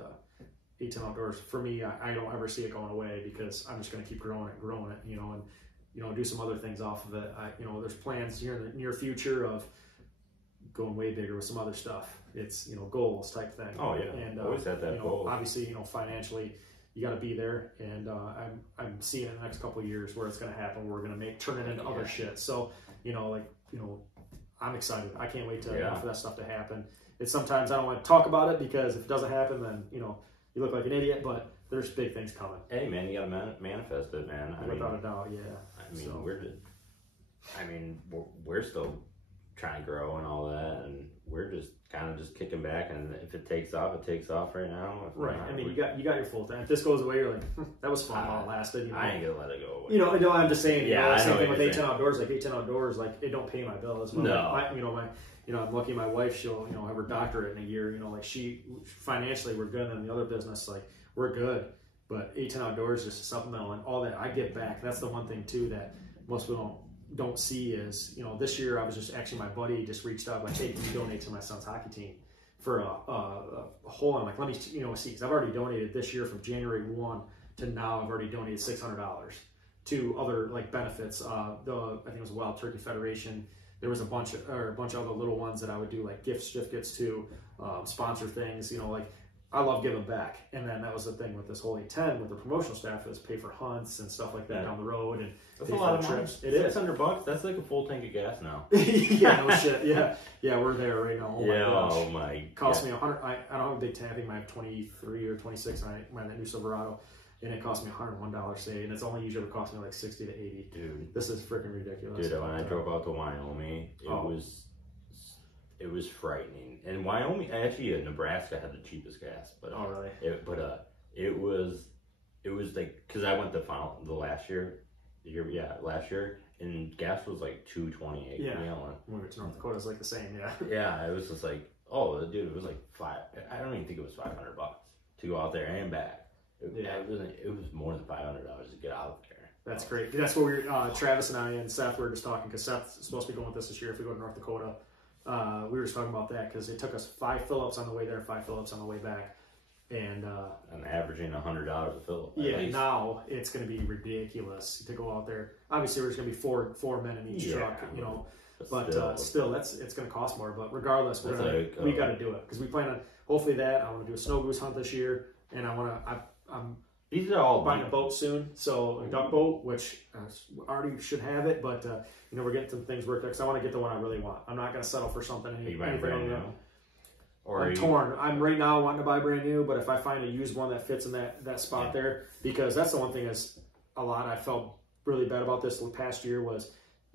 810 Outdoors, for me, I don't ever see it going away because I'm just going to keep growing it, and do some other things off of it. There's plans here in the near future of going way bigger with some other stuff. It's, goals type thing. Oh yeah. And always had that goal. Obviously, financially, you got to be there. And I'm seeing in the next couple of years where it's going to happen. We're going to turn it into other shit. So, I'm excited. I can't wait for that stuff to happen. It's sometimes I don't want to talk about it because if it doesn't happen, then, you look like an idiot. But there's big things coming. Hey man, you gotta manifest it, man. Without a doubt, yeah. I mean, we're still trying to grow and all that, and we're just kind of just kicking back. And if it takes off, it takes off right now. Right. I mean, you got your full time. If this goes away, you're like, that was fun while it lasted. You know? I ain't gonna let it go away. You know, no, I'm just saying. Yeah, same thing with A10 Outdoors. Like A10 Outdoors, like it don't pay my bills. But no. I'm lucky. My wife, she'll have her doctorate in a year. Like she financially, we're good. And the other business, like we're good. But A10 Outdoors is just a supplemental, and all that I get back. That's the one thing too that most people don't see is, this year I was just actually, my buddy just reached out like, hey, can you donate to my son's hockey team for a whole? I'm like, let me see, because I've already donated this year from January 1 to now. I've already donated $600 to other like benefits. I think it was Wild Turkey Federation. There was a bunch of other little ones that I would do like gift certificates to, sponsor things. Like I love giving back, and then that was the thing with this whole A10 with the promotional staff is pay for hunts and stuff like that down the road, and that's a lot of trips. It is $600. That's like a full tank of gas now. Yeah, no shit. Yeah, we're there right now. Oh my cost me $100. I don't have a big tank. I think I have 23 or 26. And I that new Silverado, and it cost me $101 say, and it's only usually cost me like 60 to 80. Dude, this is freaking ridiculous. Dude, when I drove out to Wyoming, it was frightening. And Wyoming, actually, Nebraska had the cheapest gas, but really? It was like, because I went the last year, and gas was like $2.28 a gallon. When we went to North Dakota, it's like the same, yeah. Yeah, it was just like, dude, it was like I don't even think it was $500 to go out there and back. It was more than $500 to get out there. That's great. That's what Travis and I and Seth were just talking, because Seth's supposed to be going with us this year if we go to North Dakota. We were just talking about that because it took us 5 fill-ups on the way there, 5 fill-ups on the way back, and I'm averaging $100 a fill-up. Yeah, now it's going to be ridiculous to go out there. Obviously, there's going to be four men in each truck, but still, it's going to cost more. But regardless, we got to do it because we plan on hopefully that. I want to do a snow goose hunt this year, and I'm these are all buying a boat soon, so a duck boat, which already should have it, but we're getting some things worked out because I want to get the one I really want. I'm not going to settle for something. Are you buying brand new? I'm torn. I'm right now wanting to buy brand new, but if I find a used one that fits in that spot there, because that's the one thing is I felt really bad about this past year was,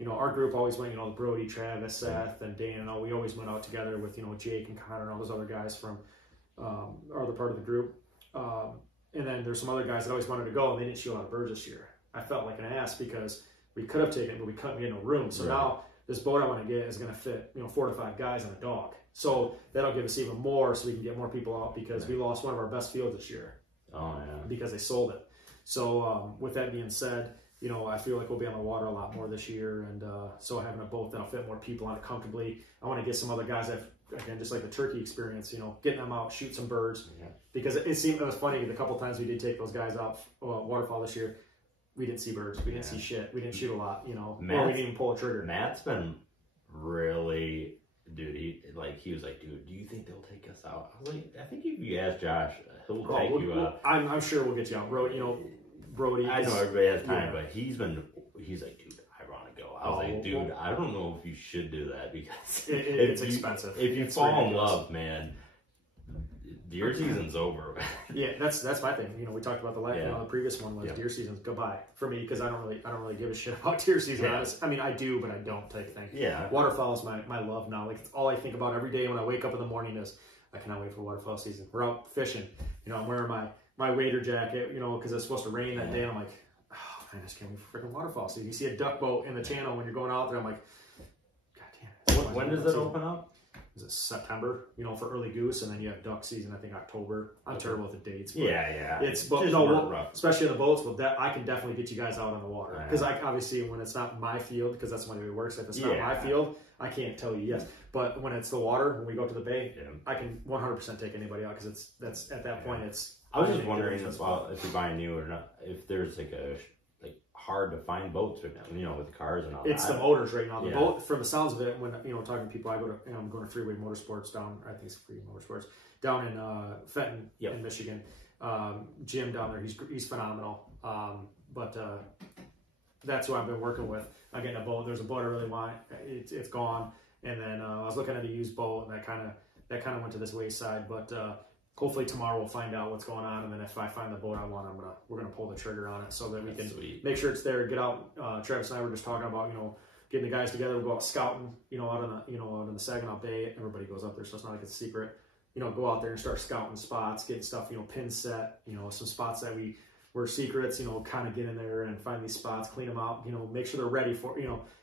our group always went, Brody, Travis, Seth, and Dan, and all, we always went out together with, Jake and Connor and all those other guys from our other part of the group. And then there's some other guys that always wanted to go, and they didn't shoot a lot of birds this year. I felt like an ass because we could have taken it, but we couldn't get no room. So now this boat I want to get is going to fit, 4 to 5 guys and a dog. So that'll give us even more, so we can get more people out because we lost one of our best fields this year. Oh yeah. Because they sold it. So with that being said, I feel like we'll be on the water a lot more this year, and so having a boat that'll fit more people on it comfortably. I want to get some other guys that, again, just like the turkey experience, getting them out, shoot some birds. Yeah. Because it was funny the couple times we did take those guys out waterfowl this year. We didn't see birds. We didn't see shit. We didn't shoot a lot, or we didn't even pull a trigger. Matt's been really, dude. He was like, dude, do you think they'll take us out? I was like, I think if you ask Josh, he'll take you out. I'm sure we'll get you out, Brody. Brody. I know everybody has time, but he's like, dude, I want to go. I was like, dude, I don't know if you should do that because it's expensive. If you fall in love, man. Deer season's over. Yeah, that's my thing. We talked about the previous one was deer season's goodbye for me because I don't really give a shit about deer season. Yeah. I mean, I do, but I don't type thing. Yeah, waterfowl is my love now. Like it's all I think about every day when I wake up in the morning is I cannot wait for waterfowl season. We're out fishing. I'm wearing my waders jacket. Because it's supposed to rain that day, and I'm like, oh man, I just can't wait for freaking waterfowl season. You see a duck boat in the channel when you're going out there. I'm like, god damn. When does it open up? Is it September, for early goose, and then you have duck season, I think October. I'm terrible with the dates. But yeah. Especially in the boats, I can definitely get you guys out on the water. Because obviously when it's not my field, because that's the way it works, if it's not my field, I can't tell you yes. But when it's the water, when we go to the bay, I can 100% take anybody out because that's at that point it's. I was just wondering if you're buying new or not, if there's like hard to find boats with them, with cars and all that. It's the motors right now. The boat, from the sounds of it, when talking to people, I'm going to Freeway Motorsports down. I think it's Freeway Motorsports down in Fenton in Michigan. Jim down there, he's phenomenal. But that's who I've been working with. I'm getting a boat. There's a boat I really want. It's gone. And then I was looking at a used boat, and that kind of went to this wayside. But hopefully tomorrow we'll find out what's going on, and then if I find the boat I want, we're gonna pull the trigger on it so that we can make sure it's there. Get out. Travis and I were just talking about getting the guys together. We'll go out scouting. Out in the Saginaw Bay. Everybody goes up there, so it's not like it's a secret. Go out there and start scouting spots, getting stuff. Pin set. Some spots that were secrets. Kind of get in there and find these spots, clean them out. Make sure they're ready for.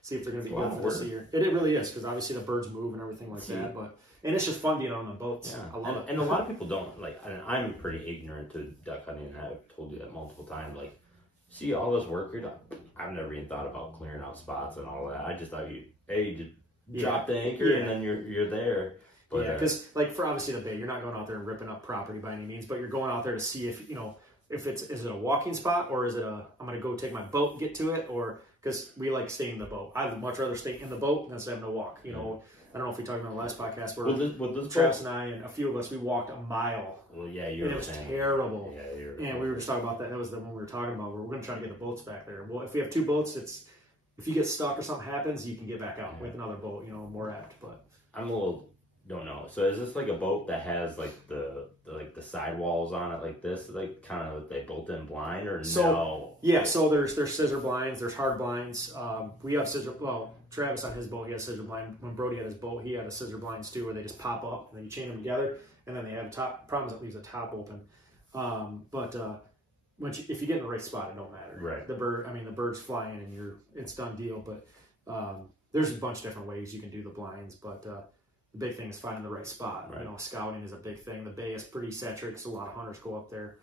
See if they're gonna be good for this year. It really is, because obviously the birds move and everything like that, but. And it's just fun being on the boats. Yeah. I love it. And a lot of people don't like. And I'm pretty ignorant to duck hunting, and I've told you that multiple times. Like, see all this work you're doing. I've never even thought about clearing out spots and all that. I just thought you drop the anchor and then you're there. But, because for obviously the bay, you're not going out there and ripping up property by any means, but you're going out there to see if is it a walking spot, or is it I'm going to go take my boat, get to it, or because we like staying in the boat. I would much rather stay in the boat than having to walk. I don't know if we talked about the last podcast where Travis and I and a few of us, we walked a mile. Well, yeah, and it was terrible. Yeah, and we were just talking about that. That was the one we were talking about. Where we're going to try to get the boats back there. Well, if we have two boats, if you get stuck or something happens, you can get back out with another boat. More apt. But I'm a little don't know. So is this like a boat that has like the sidewalls on it like this, like kind of they built-in blind, or no? Yeah, so there's scissor blinds, there's hard blinds. We have scissor. Well, Travis on his boat, he has scissor blind. When Brody had his boat, he had a scissor blinds too, where they just pop up and then you chain them together, and then they have top. Problem is it leaves the top open. If you get in the right spot, it don't matter. Right. The bird's flying and it's done deal. But there's a bunch of different ways you can do the blinds, but. The big thing is finding the right spot. Right. Scouting is a big thing. The bay is pretty saturated, so a lot of hunters go up there.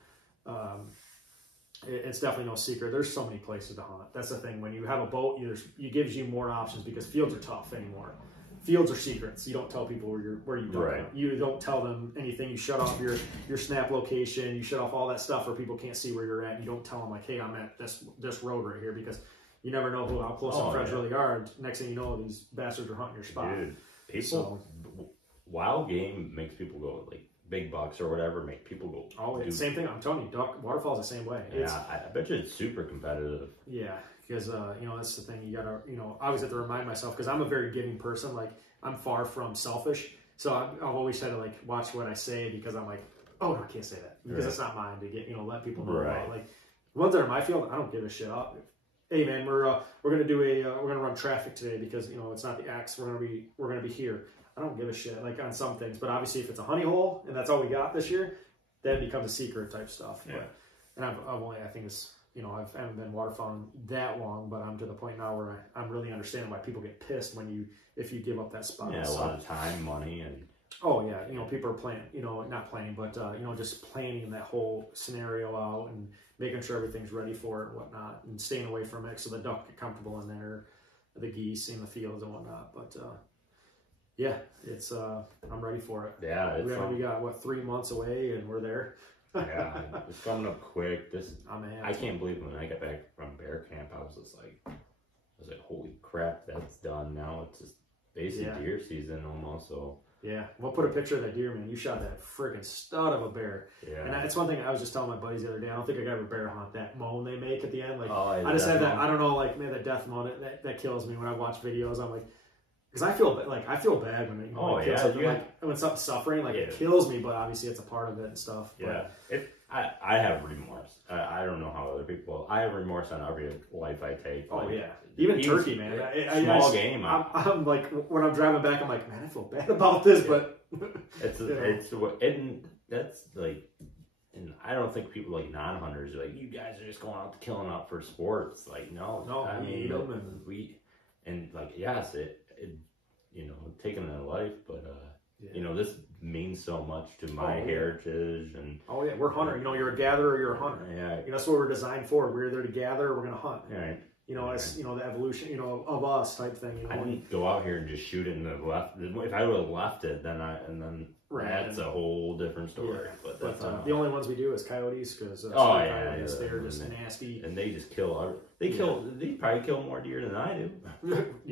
It's definitely no secret. There's so many places to hunt. That's the thing. When you have a boat, it gives you more options, because fields are tough anymore. Fields are secrets. You don't tell people where you go. Right. You don't tell them anything. You shut off your snap location. You shut off all that stuff where people can't see where you're at. You don't tell them like, hey, I'm at this road right here, because you never know how close some friends really are. Next thing you know, these bastards are hunting your spot. Dude, wild game makes people go, like big bucks or whatever, make people go. Oh, same thing. I'm telling you, waterfall's the same way. I bet you it's super competitive. Yeah, because that's the thing. You gotta, I always have to remind myself, because I'm a very giving person. Like, I'm far from selfish, so I've always had to like watch what I say, because I'm like, oh, no, I can't say that, because it's not mine to get let people know about. Like, ones that are in my field, I don't give a shit up. Hey man, we're gonna do we're gonna run traffic today, because it's not the axe. We're gonna be here. I don't give a shit like on some things, but obviously if it's a honey hole and that's all we got this year, that becomes a secret type stuff. Yeah. And I haven't been waterfowling that long, but I'm to the point now where I'm really understanding why people get pissed if you give up that spot. Yeah, a lot of time, money, and oh yeah, people are planning, not planning, but just planning that whole scenario out and making sure everything's ready for it and whatnot, and staying away from it so the duck get comfortable in there, the geese in the fields and whatnot. But yeah, it's I'm ready for it. Yeah, we got 3 months away and we're there. Yeah, it's coming up quick. I can't believe when I got back from bear camp, I was like, holy crap, that's done now. It's just basically deer season almost. So yeah, we'll put a picture of that deer, man. You shot that friggin' stud of a bear. Yeah, and it's one thing I was just telling my buddies the other day. I don't think I could ever bear hunt that moan they make at the end. Like, I just had that. I don't know, like, man, that death moan that kills me when I watch videos. I'm like. Because I feel bad when when something's suffering, it kills me. But obviously, it's a part of it and stuff. But. Yeah, I have remorse. I don't know how other people. I have remorse on every life I take. Oh yeah, even turkey, man. Small game. I'm like, when I'm driving back, I'm like, man, I feel bad about this, but that's like. And I don't think people like non-hunters are like, you guys are just going out killing out for sports. Like, no, I mean, yes, it taking their life, but this means so much to my heritage and. Oh yeah, we're hunter. You're a gatherer, you're a hunter. Yeah, that's what we're designed for. We're there to gather. We're gonna hunt. Right. It's the evolution, of us type thing. I didn't go out here and just shoot it in the left. If I would have left it, then that's a whole different story. Yeah. But the only ones we do is coyotes, because coyotes, they're just nasty, and they just kill. They probably kill more deer than I do.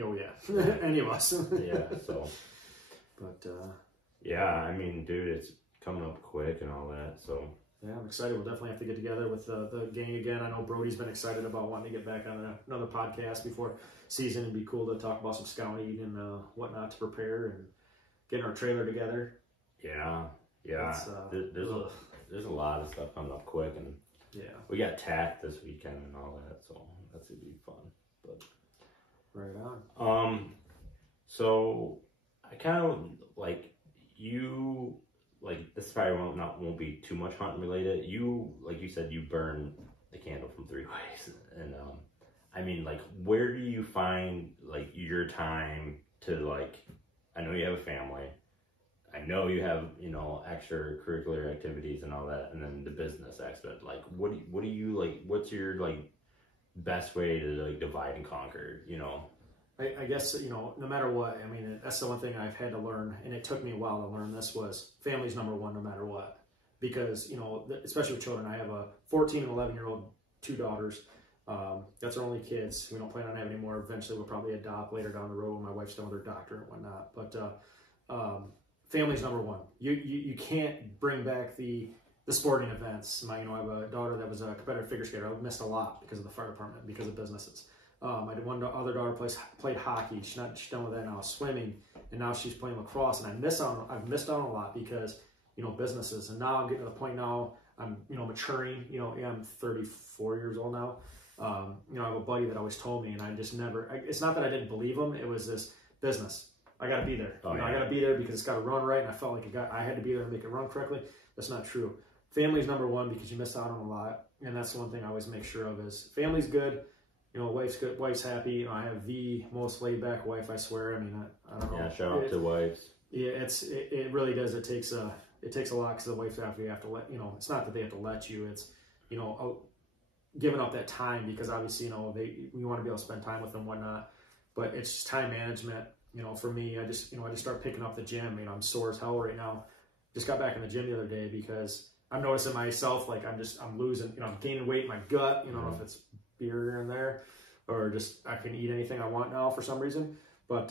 Oh yeah, any of us. Yeah. So. But yeah, I mean, dude, it's coming up quick and all that. So. Yeah, I'm excited. We'll definitely have to get together with the gang again. I know Brody's been excited about wanting to get back on another podcast before season. It'd be cool to talk about some scouting and whatnot to prepare and getting our trailer together. Yeah, Yeah, there's a lot of stuff coming up quick, and we got TAC this weekend and all that, so that's gonna be fun. But right on. So I kind of like you. Like this probably won't be too much hunting related. You, like you said, you burn the candle from 3 ways, and I mean, like, where do you find like your time to like? I know you have a family. I know you have, you know, extracurricular activities and all that, and then the business aspect. Like, what do you like? What's your like best way to like divide and conquer? You know. I guess, you know, no matter what, I mean, that's the one thing I've had to learn, and it took me a while to learn this, was family's number one no matter what. Because, you know, especially with children, I have a 14 and 11-year-old, 2 daughters. That's our only kids. We don't plan on having any more. Eventually, we'll probably adopt later down the road when my wife's done with her doctorate and whatnot. But family's number one. You can't bring back the sporting events. I have a daughter that was a competitive figure skater. I missed a lot because of the fire department, because of businesses. I had one other daughter played hockey. She's done with that now. Swimming, and now she's playing lacrosse. And I've missed out on a lot because, you know, businesses. And now I'm getting to the point now I'm, you know, maturing. You know, I'm 34 years old now. You know, I have a buddy that always told me, and I just never. It's not that I didn't believe him. It was this business. I got to be there. I got to be there because it's got to run right. And I felt like I had to be there to make it run correctly. That's not true. Family's number one because you miss out on a lot, and that's the one thing I always make sure of is family's good. You know, wife's good, wife's happy. You know, I have the most laid back wife, I swear. I mean, I don't know. Yeah, shout out to wives. Yeah, it really does. It takes a lot because the wife have to let, you know, it's not that they have to let you. It's, you know, giving up that time because obviously, you know, you want to be able to spend time with them, whatnot. But it's just time management. You know, for me, I just start picking up the gym. You know, I'm sore as hell right now. Just got back in the gym the other day because I'm noticing myself, like I'm losing, you know, I'm gaining weight in my gut. You know, if it's beer here and there, or just I can eat anything I want now for some reason. But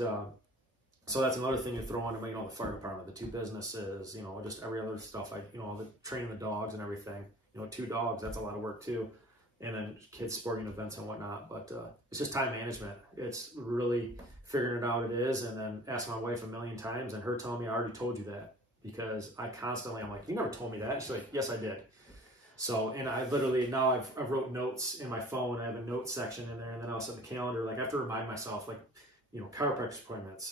so that's another thing you throw on, you know, the fire department, the 2 businesses, you know, just every other stuff. You know, the training the dogs and everything. You know, 2 dogs, that's a lot of work too. And then kids sporting events and whatnot. But it's just time management. It's really figuring it out. It is, and then ask my wife a million times, and her telling me I already told you that, because I'm like, you never told me that. And she's like, yes, I did. So, and I literally, now I've wrote notes in my phone. I have a notes section in there, and then I'll set the calendar. Like, I have to remind myself, like, you know, chiropractic appointments,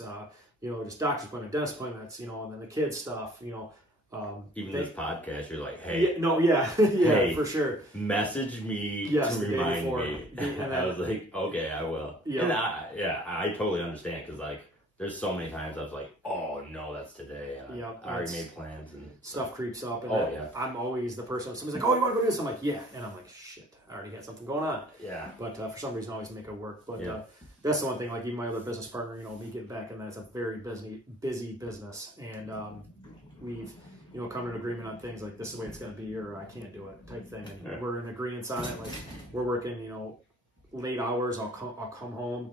you know, just doctor's appointment, dentist appointments, you know, and then the kids stuff, you know. Even this podcast, you're like, hey. Yeah, hey, for sure. Message me to remind me. And I was like, okay, I will. Yeah. And I totally understand, because, like, there's so many times I was like, oh, no, that's today. And I already made plans. And stuff creeps up. And yeah. I'm always the person, somebody's like, oh, you want to go do this? I'm like, yeah. And I'm like, shit, I already had something going on. Yeah. But for some reason, I always make it work. But that's the one thing, like, even my other business partner, you know, we get back, and that's a very busy business. And we've, you know, come to an agreement on things like, this is the way it's going to be, or I can't do it type thing. And we're in agreement on it. Like, we're working, you know, late hours. I'll come home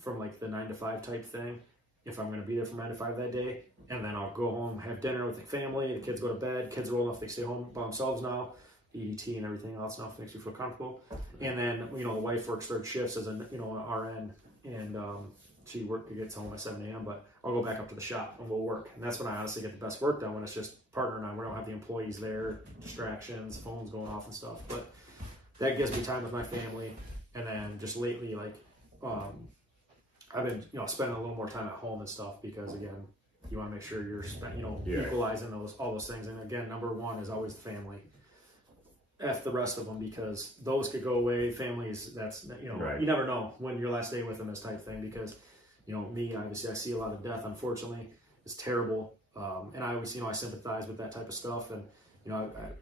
from like the 9 to 5 type thing, if I'm going to be there from 9 to 5 that day, and then I'll go home, have dinner with the family, the kids go to bed, kids roll enough, they stay home by themselves now, EDT and everything else now makes you feel comfortable. And then, you know, the wife works 3rd shifts as an RN, and she gets home at 7 a.m., but I'll go back up to the shop and we'll work. And that's when I honestly get the best work done, when it's just partner and I. We don't have the employees there, distractions, phones going off and stuff. But that gives me time with my family. And then just lately, like, I've been, you know, spending a little more time at home and stuff, because again, you want to make sure you're equalizing all those things. And again, number one is always the family. F the rest of them, because those could go away. Families, that's, you know, you never know when your last day with them is type thing, because, you know, me, obviously I see a lot of death, unfortunately. It's terrible. And I always, you know, I sympathize with that type of stuff. And, you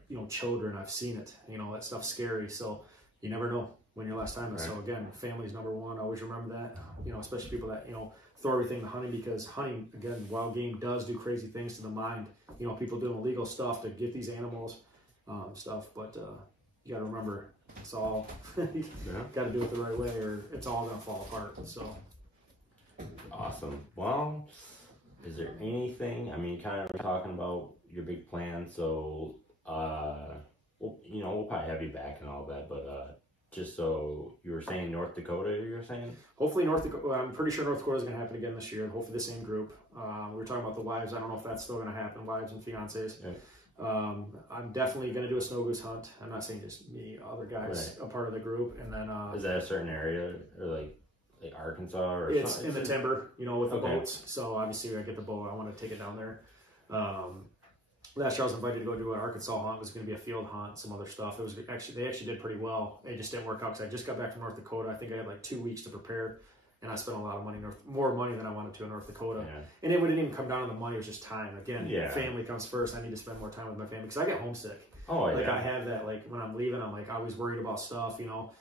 know, children, I've seen it, you know, that stuff's scary. So you never know when your last time is. So again, family's number one. Always remember that, you know, especially people that, you know, throw everything to hunting, because hunting, again, wild game does do crazy things to the mind. You know, people doing illegal stuff to get these animals, stuff, but you got to remember, it's all got to do it the right way, or it's all gonna fall apart. So awesome. Well, is there anything, I mean, kind of talking about your big plan, so we'll probably have you back and all that, but just so you were saying North Dakota, you were saying? Hopefully North Dakota, I'm pretty sure North Dakota is going to happen again this year. Hopefully the same group. We were talking about the wives. I don't know if that's still going to happen, wives and fiancés. Yeah. I'm definitely going to do a snow goose hunt. I'm not saying just me, other guys, a part of the group. And then is that a certain area or like Arkansas or it's something? in the timber, you know, with the boats. So obviously I get the boat. I want to take it down there. Last year I was invited to go do an Arkansas hunt. It was going to be a field hunt, some other stuff. It was actually, they actually did pretty well. It just didn't work out because I just got back from North Dakota. I think I had like 2 weeks to prepare, and I spent a lot of money, more money than I wanted to in North Dakota. Yeah. And it wouldn't even come down to the money. It was just time. Again, family comes first. I need to spend more time with my family because I get homesick. Oh, like I have that, like when I'm leaving, I'm like always worried about stuff, you know.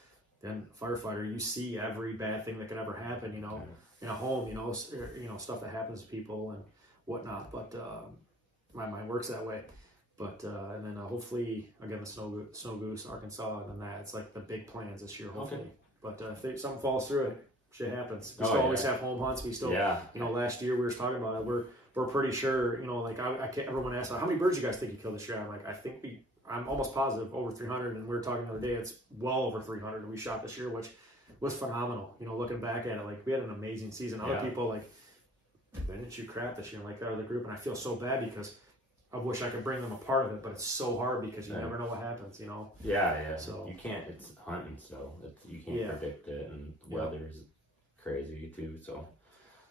Then firefighter, you see every bad thing that could ever happen, you know, in a home, you know, stuff that happens to people and whatnot. But my mind works that way. But and then hopefully again the snow goose, Arkansas, and then that it's like the big plans this year, hopefully. Okay. But if something falls through it, shit happens. We still always have home hunts. We still, you know, last year we were talking about it. We're pretty sure, you know, like I can't. Everyone asked, how many birds you guys think you killed this year? I'm like, I'm almost positive over 300. And we were talking the other day, it's well over 300 that we shot this year, which was phenomenal. You know, looking back at it, like we had an amazing season. Other people like, they didn't shoot crap this year, like that other group, and I feel so bad because I wish I could bring them a part of it, but it's so hard because you never know what happens, you know? Yeah. So you can't, it's hunting, so you can't predict it, and the weather's crazy too, so.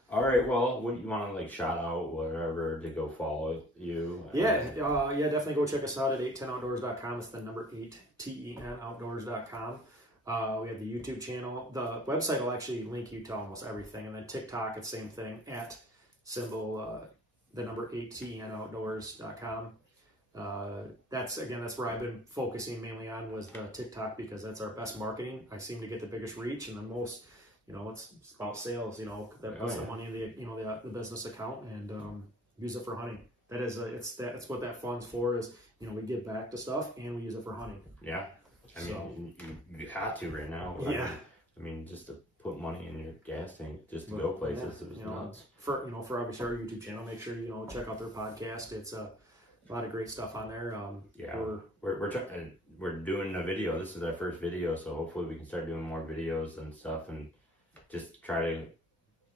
All right, well, would you want to like shout out whatever to go follow you? Definitely go check us out at 810outdoors.com. It's the number 8, TEN outdoors.com. We have the YouTube channel. The website will actually link you to almost everything, and then TikTok, it's same thing, at symbol, the number 8, TENOutdoors.com. That's where I've been focusing mainly on was the TikTok because that's our best marketing. I seem to get the biggest reach and the most, you know, it's about sales, you know, that puts the money in the business account and use it for hunting. That is, it's what that fund's for is, you know, we give back to stuff and we use it for hunting. Yeah. I mean, you have to right now. Yeah. I mean, just to put money in your gas tank, just to go places, it was nuts. For obviously our YouTube channel, make sure, you know, check out their podcast. It's a lot of great stuff on there. We're doing a video. This is our first video, so hopefully we can start doing more videos and stuff and just try to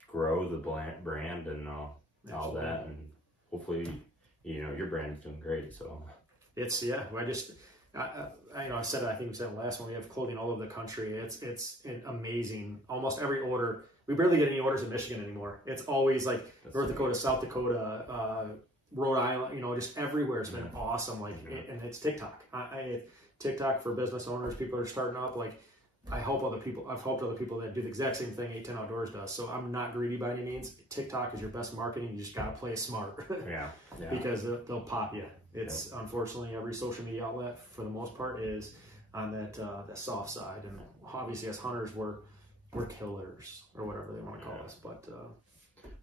grow the brand and all that. And hopefully, you know, your brand's doing great. So it's, I said it, I think we said it last one, we have clothing all over the country. It's amazing. Almost every order, we barely get any orders in Michigan anymore. It's always like North Dakota, South Dakota, Rhode Island, you know, just everywhere. It's been awesome. Like, and it's TikTok. TikTok for business owners, people are starting up. Like, I've helped other people that do the exact same thing 810 Outdoors does. So I'm not greedy by any means. TikTok is your best marketing. You just got to play smart. Because they'll pop you. It's unfortunately every social media outlet for the most part is on that soft side. And obviously as hunters, we're killers or whatever they want to call us. But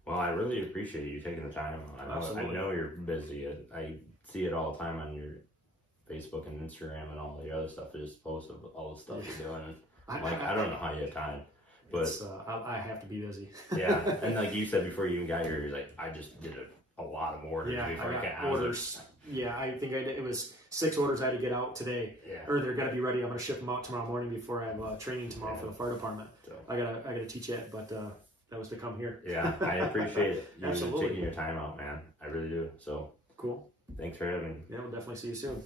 well, I really appreciate you taking the time. I know you're busy. I see it all the time on your Facebook and Instagram and all the other stuff. You just post of all the stuff you're doing. I don't know how you have time, but I have to be busy. And like you said before you even got here, you're like, I just did a lot of orders before I got orders. I think it was 6 orders I had to get out today, or they're gonna be ready. I'm gonna ship them out tomorrow morning before I have training tomorrow for the fire department. So I gotta teach it, but that was to come here. I appreciate it. You taking your time out, man. I really do. So cool. Thanks for having me. Yeah, we'll definitely see you soon.